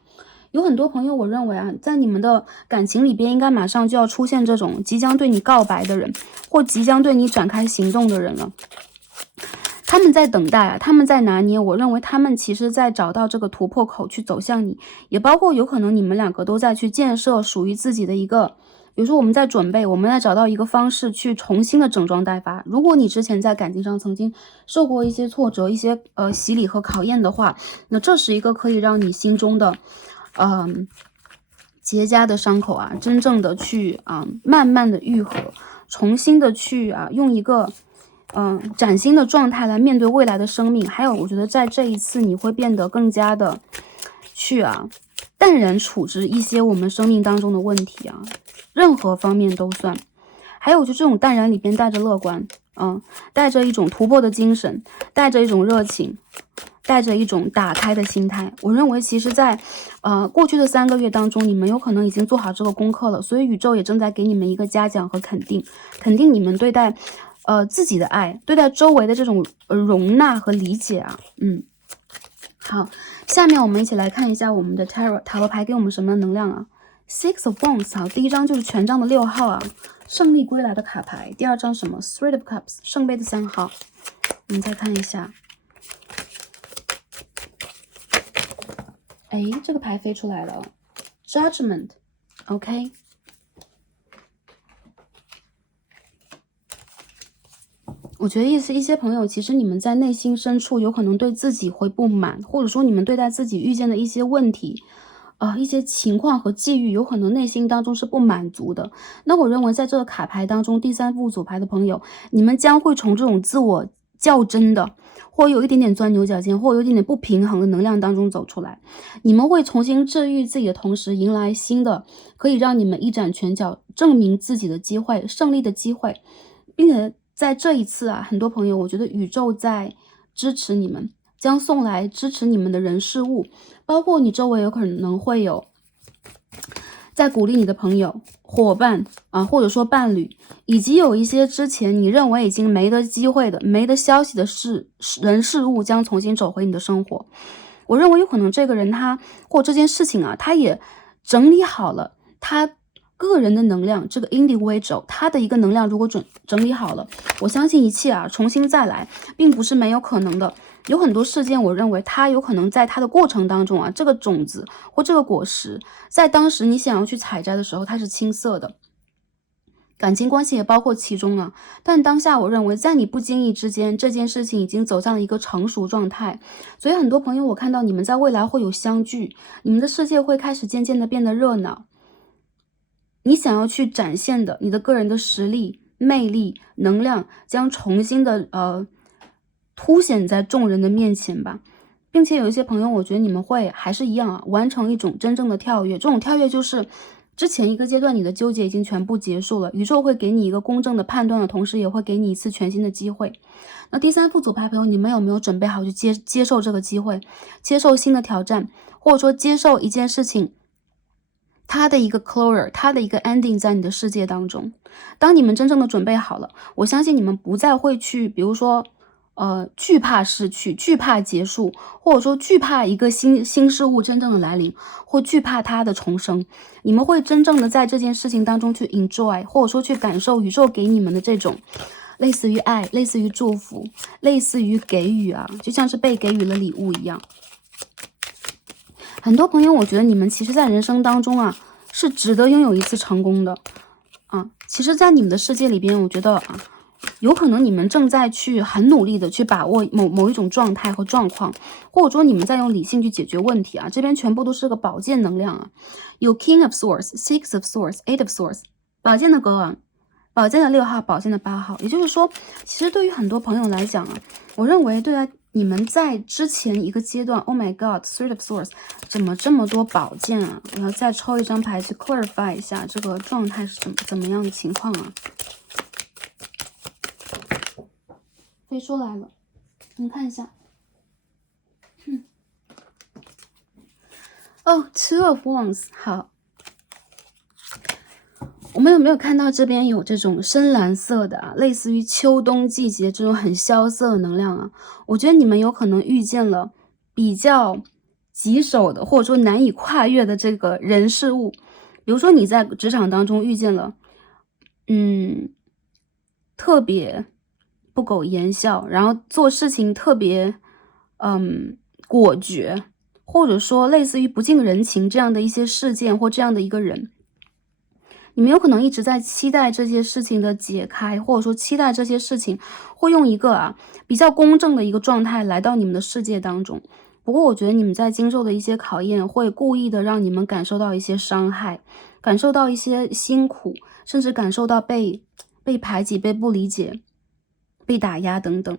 有很多朋友，我认为啊，在你们的感情里边，应该马上就要出现这种即将对你告白的人，或即将对你展开行动的人了。他们在等待啊，他们在拿捏，我认为他们其实在找到这个突破口去走向你，也包括有可能你们两个都在去建设属于自己的一个，比如说我们在准备，我们在找到一个方式去重新的整装待发。如果你之前在感情上曾经受过一些挫折、一些洗礼和考验的话，那这是一个可以让你心中的结痂的伤口啊，真正的去慢慢的愈合，重新的去用一个崭新的状态来面对未来的生命。还有我觉得在这一次你会变得更加的去淡然处置一些我们生命当中的问题啊，任何方面都算。还有就这种淡然里边带着乐观，带着一种突破的精神，带着一种热情，带着一种打开的心态。我认为其实在过去的3个月当中，你们有可能已经做好这个功课了，所以宇宙也正在给你们一个嘉奖和肯定，肯定你们对待自己的爱，对待周围的这种容纳和理解啊。好，下面我们一起来看一下我们的 Tarot 塔罗牌给我们什么能量啊。Six of Wands， 好，第一张就是权杖的6号啊，胜利归来的卡牌。第二张什么 Three of Cups， 圣杯的3号。我们再看一下，哎，这个牌飞出来了 Judgment， OK。我觉得一些朋友，其实你们在内心深处有可能对自己会不满，或者说你们对待自己遇见的一些问题，一些情况和际遇，有可能内心当中是不满足的。那我认为在这个卡牌当中，第3副组牌的朋友，你们将会从这种自我较真的，或有一点点钻牛角尖，或有一点点不平衡的能量当中走出来。你们会重新治愈自己的同时，迎来新的可以让你们一展拳脚、证明自己的机会、胜利的机会，并且在这一次很多朋友，我觉得宇宙在支持你们，将送来支持你们的人事物，包括你周围有可能会有在鼓励你的朋友、伙伴或者说伴侣，以及有一些之前你认为已经没得机会的、没得消息的人事物将重新走回你的生活。我认为有可能这个人或这件事情他也整理好了他个人的能量，这个 individual 他的一个能量如果整理好了，我相信一切重新再来并不是没有可能的。有很多事件，我认为它有可能在它的过程当中这个种子或这个果实，在当时你想要去采摘的时候，它是青涩的，感情关系也包括其中但当下我认为在你不经意之间，这件事情已经走向了一个成熟状态。所以很多朋友，我看到你们在未来会有相聚，你们的世界会开始渐渐的变得热闹。你想要去展现的你的个人的实力、魅力、能量将重新的凸显在众人的面前吧。并且有一些朋友，我觉得你们会还是一样完成一种真正的跳跃。这种跳跃就是之前一个阶段你的纠结已经全部结束了，宇宙会给你一个公正的判断的同时，也会给你一次全新的机会。那第3副组牌朋友，你们有没有准备好去接受这个机会，接受新的挑战，或者说接受一件事情它的一个 closure， 它的一个 ending 在你的世界当中。当你们真正的准备好了，我相信你们不再会去比如说惧怕失去，惧怕结束，或者说惧怕一个新事物真正的来临，或惧怕它的重生。你们会真正的在这件事情当中去 enjoy， 或者说去感受宇宙给你们的这种类似于爱，类似于祝福，类似于给予就像是被给予了礼物一样。很多朋友，我觉得你们其实在人生当中是值得拥有一次成功的其实在你们的世界里边，我觉得有可能你们正在去很努力的去把握某一种状态和状况，或者说你们在用理性去解决问题这边全部都是个宝剑能量有 King of Swords、Six of Swords、Eight of Swords， 宝剑的国王，宝剑的6号，宝剑的8号。也就是说，其实对于很多朋友来讲我认为对你们在之前一个阶段 ，Oh my God，Three of Swords， 怎么这么多宝剑我要再抽一张牌去 clarify 一下这个状态是怎么样的情况飞出来了，我们看一下。Two of Wands， 好。我们有没有看到这边有这种深蓝色的啊，类似于秋冬季节这种很萧瑟的能量啊？我觉得你们有可能遇见了比较棘手的，或者说难以跨越的这个人事物。比如说你在职场当中遇见了，特别不苟言笑，然后做事情特别，果决，或者说类似于不近人情这样的一些事件或这样的一个人。你们有可能一直在期待这些事情的解开，或者说期待这些事情会用一个比较公正的一个状态来到你们的世界当中。不过我觉得你们在经受的一些考验，会故意的让你们感受到一些伤害，感受到一些辛苦，甚至感受到被排挤、被不理解、被打压等等。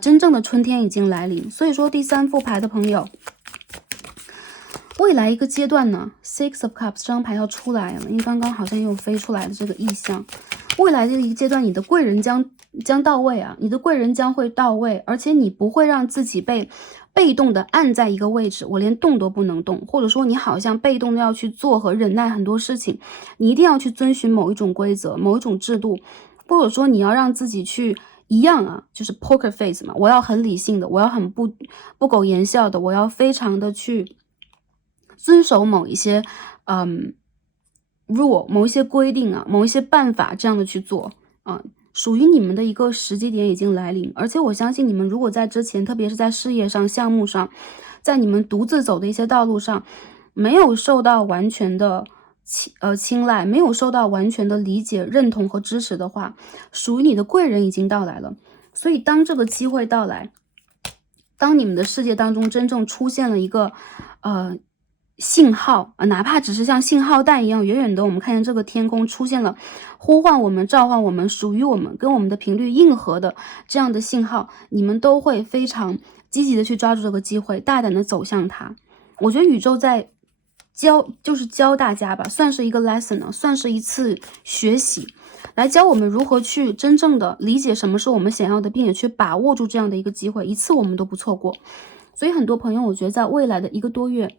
真正的春天已经来临，所以说第三副牌的朋友，未来一个阶段呢 ，Six of Cups 这张牌要出来了，因为刚刚好像又飞出来的这个意象。未来这一个阶段，你的贵人将到位啊，你的贵人将会到位，而且你不会让自己被动的按在一个位置，我连动都不能动，或者说你好像被动的要去做和忍耐很多事情，你一定要去遵循某一种规则、某一种制度，或者说你要让自己去一样啊，就是 poker face 嘛，我要很理性的，我要很不苟言笑的，我要非常的去遵守某一些rule， 某一些规定啊，某一些办法，这样的去做属于你们的一个时机点已经来临。而且我相信你们如果在之前，特别是在事业上、项目上，在你们独自走的一些道路上，没有受到完全的青睐，没有受到完全的理解、认同和支持的话，属于你的贵人已经到来了。所以当这个机会到来，当你们的世界当中真正出现了一个信号哪怕只是像信号弹一样，远远的我们看见这个天空出现了呼唤我们、召唤我们、属于我们、跟我们的频率硬核的这样的信号，你们都会非常积极的去抓住这个机会，大胆的走向它。我觉得宇宙在教大家吧，算是一个 lesson 呢，算是一次学习，来教我们如何去真正的理解什么是我们想要的，并且去把握住这样的一个机会，一次我们都不错过。所以很多朋友，我觉得在未来的1个多月，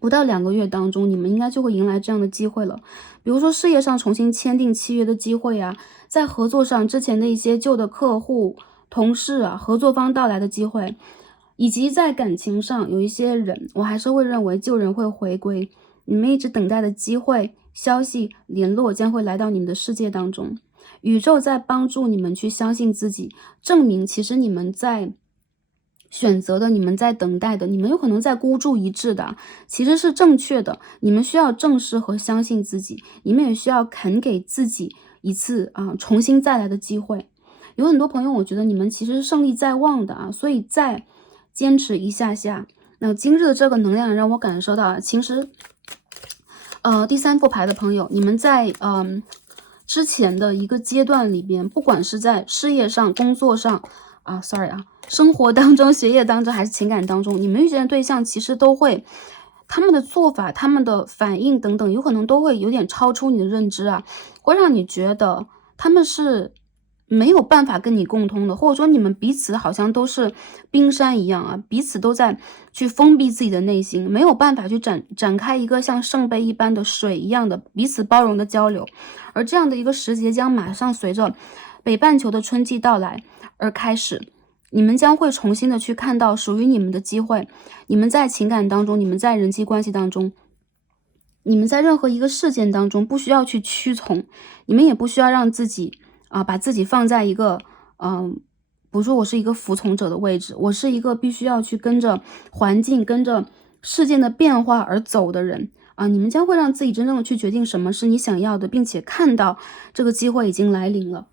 不到2个月当中，你们应该就会迎来这样的机会了。比如说事业上重新签订契约的机会啊，在合作上之前的一些旧的客户、同事合作方到来的机会，以及在感情上有一些人，我还是会认为旧人会回归，你们一直等待的机会、消息、联络将会来到你们的世界当中。宇宙在帮助你们去相信自己，证明其实你们在选择的，你们在等待的，你们有可能在孤注一掷的，其实是正确的。你们需要正视和相信自己，你们也需要肯给自己一次重新再来的机会。有很多朋友，我觉得你们其实是胜利在望的所以再坚持一下下。那今日的这个能量让我感受到其实第三副牌的朋友，你们在之前的一个阶段里边，不管是在事业上、工作上生活当中、学业当中还是情感当中，你们遇见的对象其实都会他们的做法、他们的反应等等，有可能都会有点超出你的认知会让你觉得他们是没有办法跟你共通的，或者说你们彼此好像都是冰山一样彼此都在去封闭自己的内心，没有办法去展开一个像圣杯一般的水一样的彼此包容的交流。而这样的一个时节将马上随着北半球的春季到来而开始，你们将会重新的去看到属于你们的机会。你们在情感当中，你们在人际关系当中，你们在任何一个事件当中不需要去屈从，你们也不需要让自己把自己放在一个不是说我是一个服从者的位置，我是一个必须要去跟着环境、跟着事件的变化而走的人你们将会让自己真正的去决定什么是你想要的，并且看到这个机会已经来临了。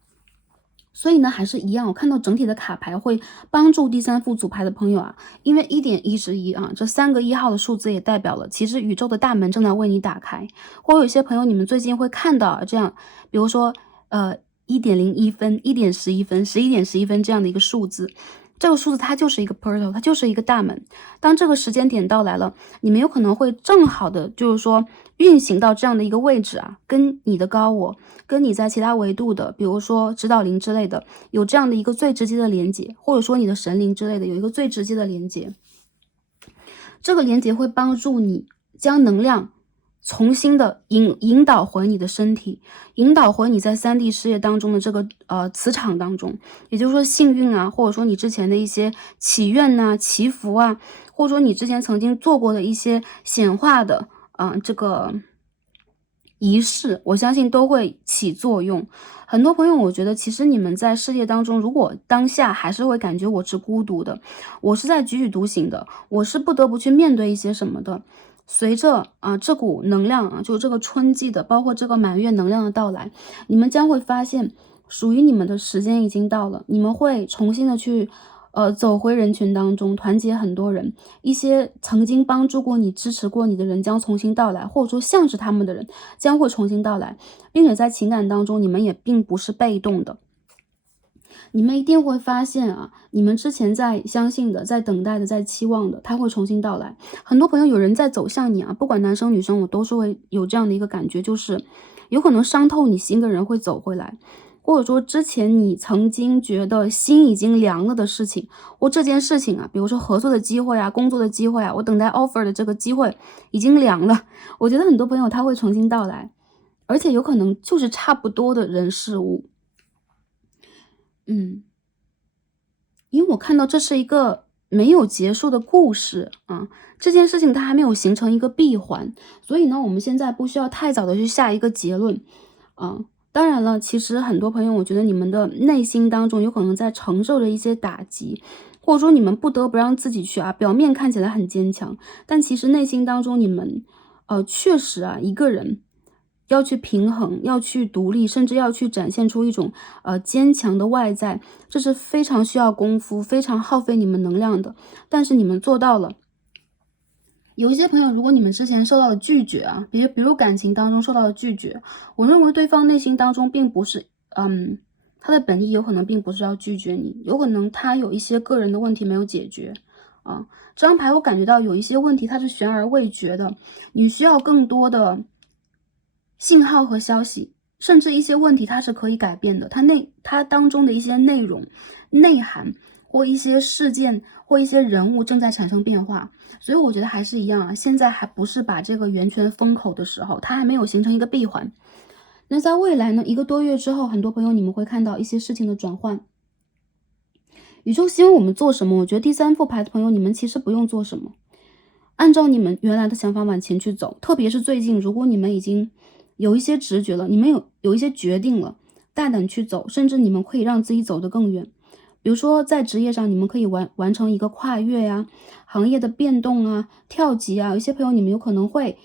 所以呢，还是一样，我看到整体的卡牌会帮助第三副组牌的朋友因为1.1这3个1号的数字也代表了，其实宇宙的大门正在为你打开。或有一些朋友，你们最近会看到这样，比如说1.01分、1.11分、11.11分这样的一个数字。这个数字它就是一个 portal， 它就是一个大门。当这个时间点到来了，你们有可能会正好的就是说运行到这样的一个位置跟你的高我，跟你在其他维度的，比如说指导灵之类的，有这样的一个最直接的连接，或者说你的神灵之类的有一个最直接的连接。这个连接会帮助你将能量重新的引导回你的身体，引导回你在3D 事业当中的这个磁场当中，也就是说幸运啊，或者说你之前的一些祈愿呐、祈福啊，或者说你之前曾经做过的一些显化的这个仪式，我相信都会起作用。很多朋友，我觉得其实你们在事业当中，如果当下还是会感觉我是孤独的，我是在踽踽独行的，我是不得不去面对一些什么的。随着这股能量就这个春季的，包括这个满月能量的到来，你们将会发现属于你们的时间已经到了，你们会重新的去走回人群当中，团结很多人，一些曾经帮助过你、支持过你的人将重新到来，或者说像是他们的人将会重新到来，并且在情感当中，你们也并不是被动的。你们一定会发现你们之前在相信的、在等待的、在期望的，它会重新到来。很多朋友有人在走向你不管男生女生，我都是会有这样的一个感觉，就是有可能伤透你心的人会走回来。或者说之前你曾经觉得心已经凉了的事情，或这件事情比如说合作的机会工作的机会我等待 offer 的这个机会已经凉了，我觉得很多朋友他会重新到来，而且有可能就是差不多的人事物。因为我看到这是一个没有结束的故事这件事情它还没有形成一个闭环，所以呢，我们现在不需要太早的去下一个结论当然了，其实很多朋友，我觉得你们的内心当中有可能在承受着一些打击，或者说你们不得不让自己去表面看起来很坚强，但其实内心当中你们确实一个人要去平衡，要去独立，甚至要去展现出一种坚强的外在，这是非常需要功夫，非常耗费你们能量的，但是你们做到了。有一些朋友，如果你们之前受到了拒绝比如感情当中受到了拒绝，我认为对方内心当中并不是他的本意有可能并不是要拒绝你，有可能他有一些个人的问题没有解决这张牌我感觉到有一些问题它是悬而未决的，你需要更多的信号和消息，甚至一些问题它是可以改变的，它当中的一些内容、内涵或一些事件或一些人物正在产生变化，所以我觉得还是一样现在还不是把这个圆圈封口的时候，它还没有形成一个闭环。那在未来呢，1个多月之后，很多朋友你们会看到一些事情的转换。宇宙希望我们做什么？我觉得第3副牌的朋友，你们其实不用做什么，按照你们原来的想法往前去走。特别是最近，如果你们已经有一些直觉了，你们有一些决定了，大胆去走，甚至你们可以让自己走得更远。比如说在职业上，你们可以完成一个跨越行业的变动跳级有一些朋友你们有可能会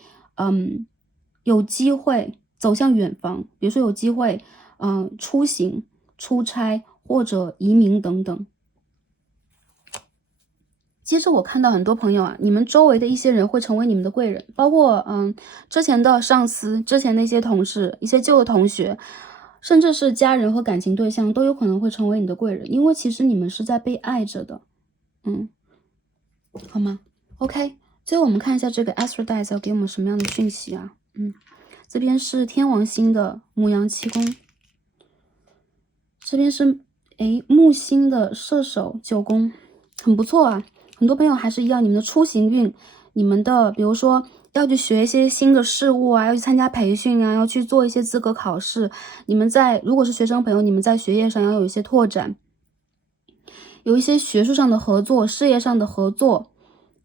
有机会走向远方，比如说有机会出行、出差或者移民等等。接着我看到很多朋友你们周围的一些人会成为你们的贵人，包括之前的上司、之前的一些同事、一些旧的同学，甚至是家人和感情对象都有可能会成为你的贵人，因为其实你们是在被爱着的。好吗 ？OK， 最后我们看一下这个 Astro Dice 要给我们什么样的讯息这边是天王星的牧羊七宫，这边是木星的射手9宫，很不错很多朋友还是一样，你们的出行运，你们的比如说要去学一些新的事物要去参加培训要去做一些资格考试，你们如果是学生朋友，你们在学业上要有一些拓展，有一些学术上的合作、事业上的合作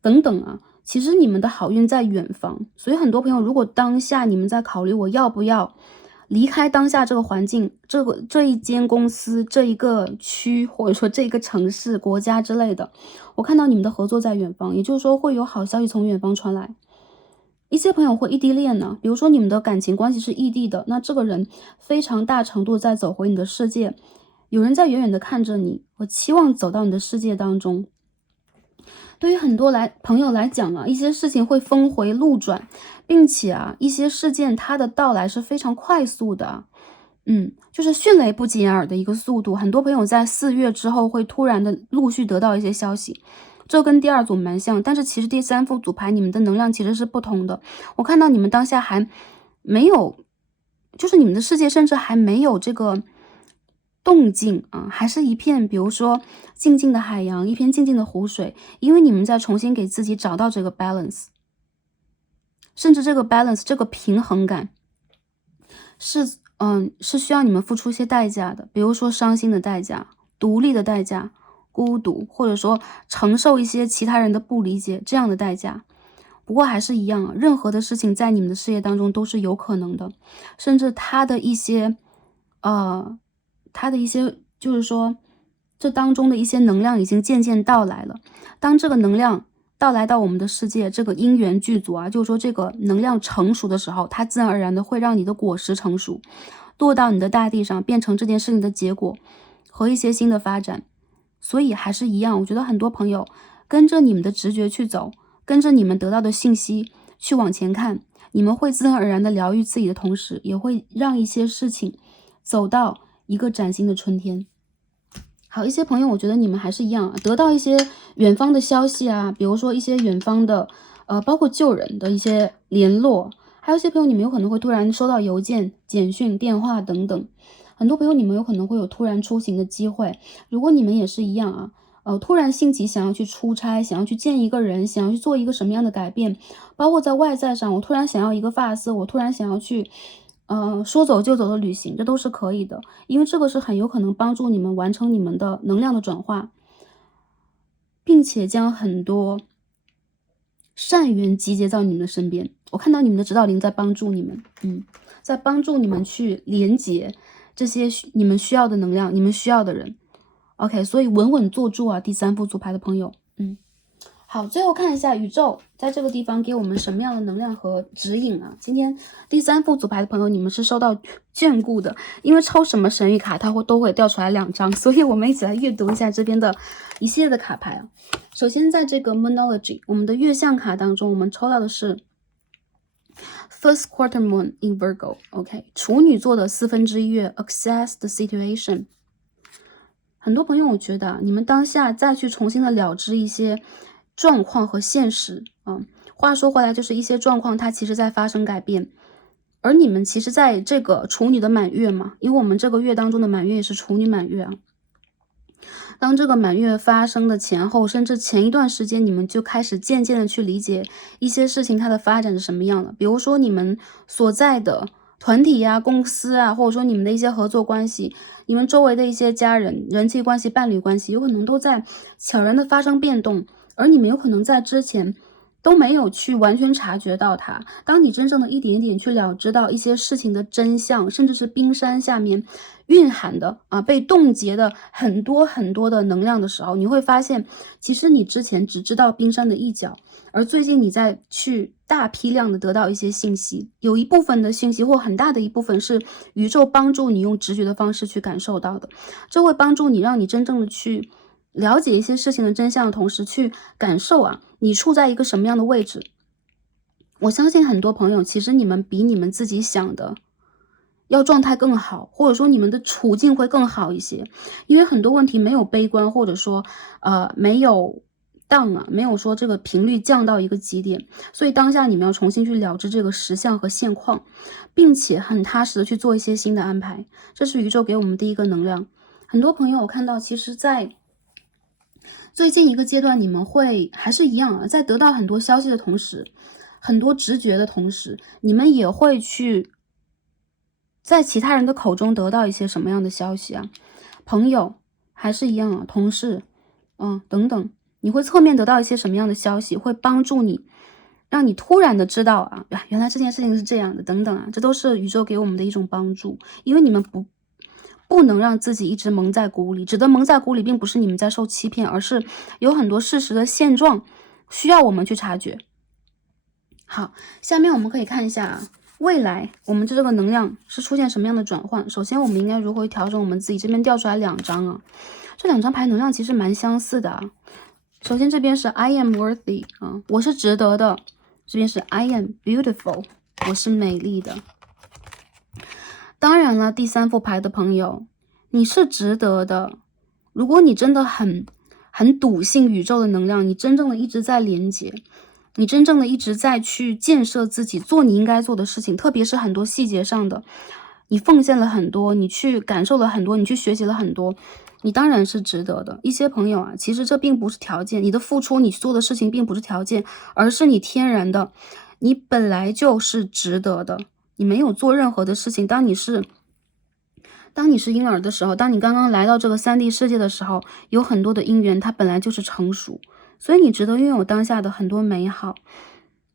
等等其实你们的好运在远方，所以很多朋友如果当下你们在考虑我要不要离开当下这个环境，这一间公司、这一个区，或者说这一个城市、国家之类的，我看到你们的合作在远方，也就是说会有好消息从远方传来。一些朋友会异地恋比如说你们的感情关系是异地的，那这个人非常大程度在走回你的世界，有人在远远的看着你，我期望走到你的世界当中。对于很多朋友来讲一些事情会峰回路转，并且一些事件它的到来是非常快速的就是迅雷不及掩耳的一个速度。很多朋友在4月之后会突然的陆续得到一些消息，这跟第2组蛮像，但是其实第3副组牌你们的能量其实是不同的。我看到你们当下还没有，就是你们的世界甚至还没有这个动静还是一片比如说静静的海洋，一片静静的湖水，因为你们在重新给自己找到这个 balance。甚至这个 balance 这个平衡感是需要你们付出一些代价的，比如说伤心的代价、独立的代价、孤独，或者说承受一些其他人的不理解这样的代价。不过还是一样啊，任何的事情在你们的事业当中都是有可能的，甚至它的一些就是说这当中的一些能量已经渐渐到来了。当这个能量到来到我们的世界，这个因缘具足啊，就是说这个能量成熟的时候，它自然而然的会让你的果实成熟，落到你的大地上，变成这件事情的结果和一些新的发展。所以还是一样，我觉得很多朋友跟着你们的直觉去走，跟着你们得到的信息去往前看，你们会自然而然的疗愈自己的同时，也会让一些事情走到一个崭新的春天。好，一些朋友我觉得你们还是一样，得到一些远方的消息啊，比如说一些远方的包括旧人的一些联络，还有一些朋友你们有可能会突然收到邮件、简讯、电话等等。很多朋友你们有可能会有突然出行的机会，如果你们也是一样啊，突然兴起想要去出差，想要去见一个人，想要去做一个什么样的改变，包括在外在上，我突然想要一个发丝，我突然想要去说走就走的旅行，这都是可以的，因为这个是很有可能帮助你们完成你们的能量的转化，并且将很多善缘集结到你们的身边。我看到你们的指导灵在帮助你们，在帮助你们去连接这些你们需要的能量，你们需要的人。OK， 所以稳稳坐住啊，第三副组牌的朋友，好，最后看一下宇宙在这个地方给我们什么样的能量和指引啊？今天第三副组牌的朋友，你们是受到眷顾的，因为抽什么神谕卡，它都会掉出来2张，所以我们一起来阅读一下这边的一系列的卡牌啊。首先，在这个 Moonology 我们的月相卡当中，我们抽到的是 First Quarter Moon in Virgo，OK， 处女座的1/4月 Access the Situation。很多朋友，我觉得你们当下再去重新的了知一些状况和现实话说回来，就是一些状况它其实在发生改变，而你们其实在这个处女的满月嘛，因为我们这个月当中的满月也是处女满月啊。当这个满月发生的前后，甚至前一段时间，你们就开始渐渐的去理解一些事情它的发展是什么样的。比如说你们所在的团体啊、公司啊，或者说你们的一些合作关系，你们周围的一些家人、人际关系、伴侣关系，有可能都在悄然的发生变动，而你们有可能在之前都没有去完全察觉到它。当你真正的一点一点去了知到一些事情的真相，甚至是冰山下面蕴含的被冻结的很多很多的能量的时候，你会发现其实你之前只知道冰山的一角，而最近你在去大批量的得到一些信息，有一部分的信息或很大的一部分是宇宙帮助你用直觉的方式去感受到的，这会帮助你让你真正的去了解一些事情的真相的同时，去感受你处在一个什么样的位置。我相信很多朋友其实你们比你们自己想的要状态更好，或者说你们的处境会更好一些，因为很多问题没有悲观，或者说没有没有说这个频率降到一个极点，所以当下你们要重新去了知这个实相和现况，并且很踏实的去做一些新的安排，这是宇宙给我们第一个能量。很多朋友我看到其实在最近一个阶段，你们会还是一样在得到很多消息的同时，很多直觉的同时，你们也会去在其他人的口中得到一些什么样的消息朋友还是一样同事等等，你会侧面得到一些什么样的消息，会帮助你，让你突然的知道原来这件事情是这样的等等这都是宇宙给我们的一种帮助。因为你们不能让自己一直蒙在鼓里，指的蒙在鼓里并不是你们在受欺骗，而是有很多事实的现状需要我们去察觉。好，下面我们可以看一下未来我们这个能量是出现什么样的转换。首先我们应该如何调整我们自己，这边掉出来2张这2张牌能量其实蛮相似的首先这边是 I am worthy 我是值得的，这边是 I am beautiful 我是美丽的。当然了，第3副牌的朋友，你是值得的。如果你真的很笃信宇宙的能量，你真正的一直在连接，你真正的一直在去建设自己，做你应该做的事情，特别是很多细节上的，你奉献了很多，你去感受了很多，你去学习了很多，你当然是值得的。一些朋友其实这并不是条件，你的付出，你做的事情并不是条件，而是你天然的你本来就是值得的，你没有做任何的事情。当你是婴儿的时候，当你刚刚来到这个3D 世界的时候，有很多的因缘，它本来就是成熟，所以你值得拥有当下的很多美好，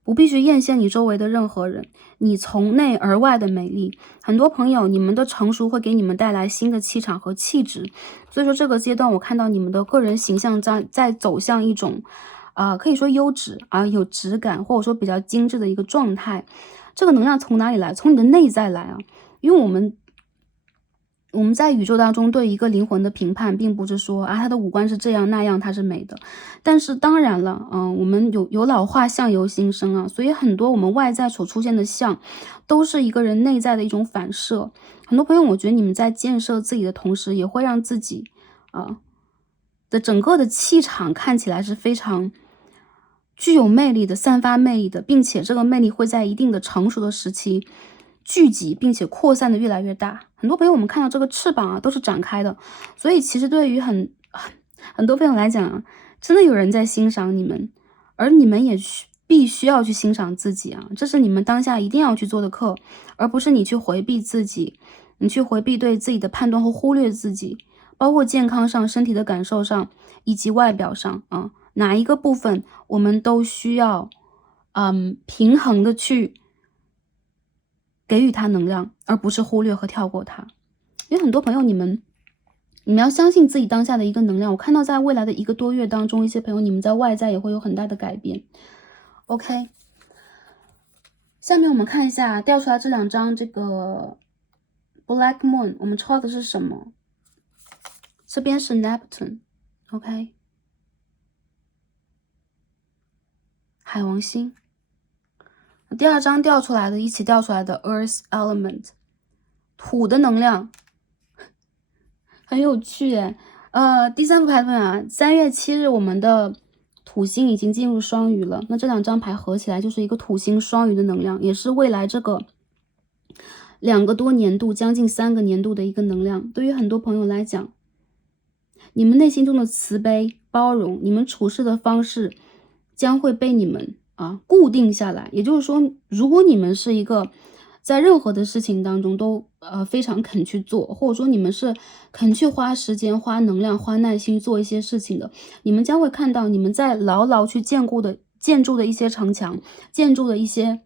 不必去艳羡你周围的任何人，你从内而外的美丽。很多朋友，你们的成熟会给你们带来新的气场和气质，所以说这个阶段我看到你们的个人形象在走向一种可以说优质有质感，或者说比较精致的一个状态。这个能量从哪里来？从你的内在来啊，因为我们在宇宙当中对一个灵魂的评判，并不是说他的五官是这样那样，他是美的。但是当然了，我们有老话相由心生啊，所以很多我们外在所出现的相，都是一个人内在的一种反射。很多朋友，我觉得你们在建设自己的同时，也会让自己的整个的气场看起来是非常具有魅力的，散发魅力的，并且这个魅力会在一定的成熟的时期聚集，并且扩散的越来越大。很多朋友我们看到这个翅膀都是展开的，所以其实对于很多朋友来讲真的有人在欣赏你们，而你们也必须要去欣赏自己这是你们当下一定要去做的课，而不是你去回避自己，你去回避对自己的判断和忽略自己，包括健康上、身体的感受上以及外表上哪一个部分我们都需要平衡的去给予它能量，而不是忽略和跳过它。因为很多朋友你们要相信自己当下的一个能量，我看到在未来的1个多月当中，一些朋友你们在外在也会有很大的改变。OK， 下面我们看一下掉出来这2张这个 Black Moon， 我们抽到的是什么？这边是 Neptune， OK， 海王星。第2张掉出来的，一起掉出来的 Earth Element， 土的能量，很有趣耶。第3副牌3月7日我们的土星已经进入双鱼了，那这2张牌合起来就是一个土星双鱼的能量，也是未来这个2个多年度，将近3个年度的一个能量。对于很多朋友来讲，你们内心中的慈悲、包容，你们处事的方式将会被你们固定下来。也就是说，如果你们是一个在任何的事情当中都非常肯去做，或者说你们是肯去花时间、花能量、花耐心做一些事情的，你们将会看到你们在牢牢去建筑的一些城墙，建筑的一些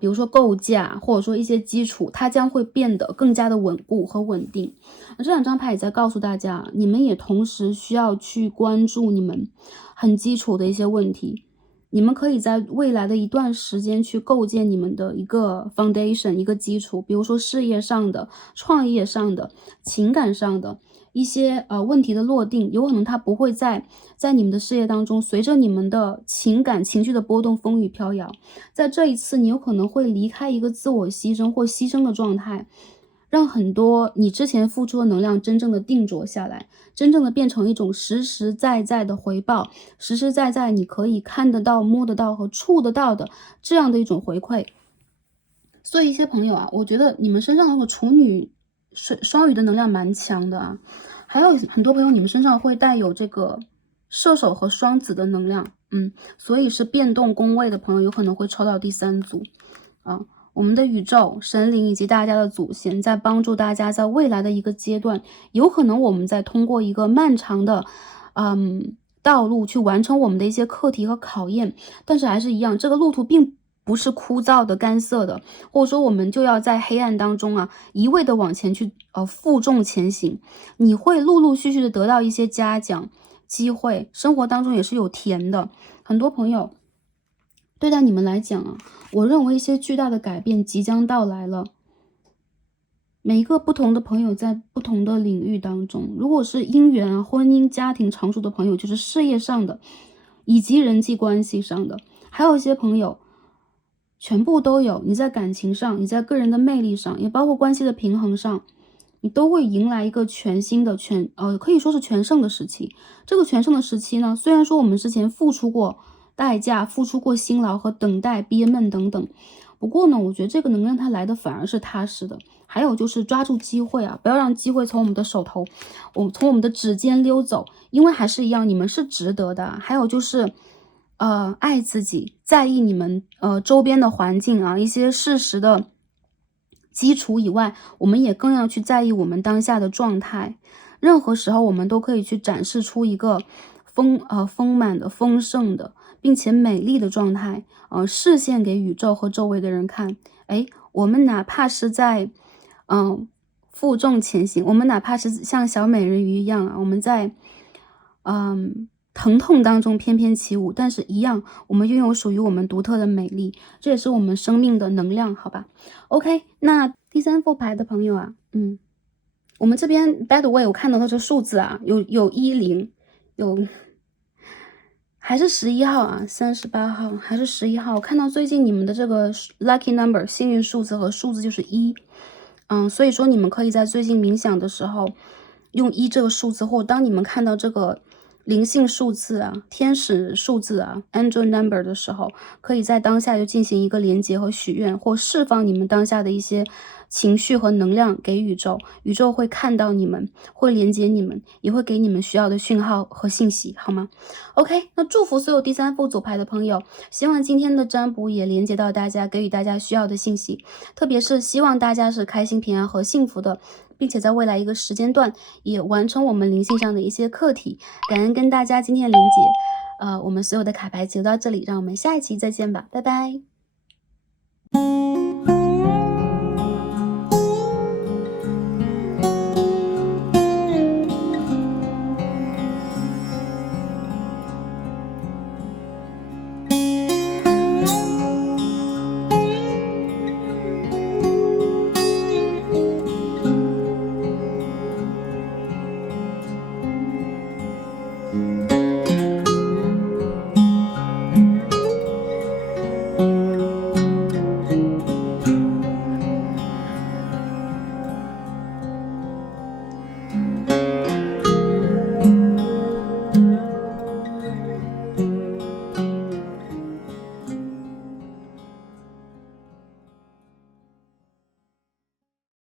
比如说构架，或者说一些基础，它将会变得更加的稳固和稳定。这2张牌也在告诉大家，你们也同时需要去关注你们很基础的一些问题。你们可以在未来的一段时间去构建你们的一个 foundation， 一个基础，比如说事业上的、创业上的、情感上的一些问题的落定，有可能它不会在你们的事业当中随着你们的情绪的波动风雨飘摇。在这一次你有可能会离开一个自我牺牲或牺牲的状态，让很多你之前付出的能量真正的定着下来，真正的变成一种实实在在的回报，实实在在你可以看得到、摸得到和触得到的这样的一种回馈。所以一些朋友我觉得你们身上那个处女双鱼的能量蛮强的还有很多朋友你们身上会带有这个射手和双子的能量，所以是变动宫位的朋友有可能会抽到第3组我们的宇宙、神灵以及大家的祖先在帮助大家在未来的一个阶段，有可能我们在通过一个漫长的道路去完成我们的一些课题和考验，但是还是一样，这个路途并不是枯燥的、干涩的，或者说我们就要在黑暗当中一味的往前去负重前行。你会陆陆续续的得到一些嘉奖、机会，生活当中也是有甜的。很多朋友对待你们来讲我认为一些巨大的改变即将到来了。每一个不同的朋友在不同的领域当中，如果是姻缘婚姻、家庭成熟的朋友，就是事业上的以及人际关系上的，还有一些朋友全部都有，你在感情上，你在个人的魅力上，也包括关系的平衡上，你都会迎来一个全新的可以说是全盛的时期。这个全盛的时期呢，虽然说我们之前付出过代价，付出过辛劳和等待、憋闷等等，不过呢，我觉得这个能量它来的反而是踏实的。还有就是抓住机会不要让机会从我们的手头，从我们的指尖溜走，因为还是一样，你们是值得的。还有就是爱自己，在意你们周边的环境啊，一些事实的基础以外，我们也更要去在意我们当下的状态。任何时候我们都可以去展示出一个丰满的、丰盛的，并且美丽的状态，示现给宇宙和周围的人看。诶，我们哪怕是在负重前行，我们哪怕是像小美人鱼一样啊，我们在疼痛当中翩翩起舞，但是一样，我们拥有属于我们独特的美丽，这也是我们生命的能量，好吧 ？OK， 那第3副牌的朋友啊，我们这边 by the way 我看到的这数字啊，有10，有还是11号啊，38号还是11号，我看到最近你们的这个 lucky number 幸运数字和数字就是1。所以说你们可以在最近冥想的时候，用1这个数字，或当你们看到这个灵性数字啊、天使数字啊 angel number 的时候，可以在当下就进行一个连接和许愿，或释放你们当下的一些情绪和能量给宇宙，宇宙会看到你们，会连接你们，也会给你们需要的讯号和信息，好吗？ OK， 那祝福所有第3副组牌的朋友，希望今天的占卜也连接到大家，给予大家需要的信息，特别是希望大家是开心、平安和幸福的，并且在未来一个时间段也完成我们灵性上的一些课题。感恩跟大家今天连接，我们所有的卡牌就到这里，让我们下一期再见吧，拜拜。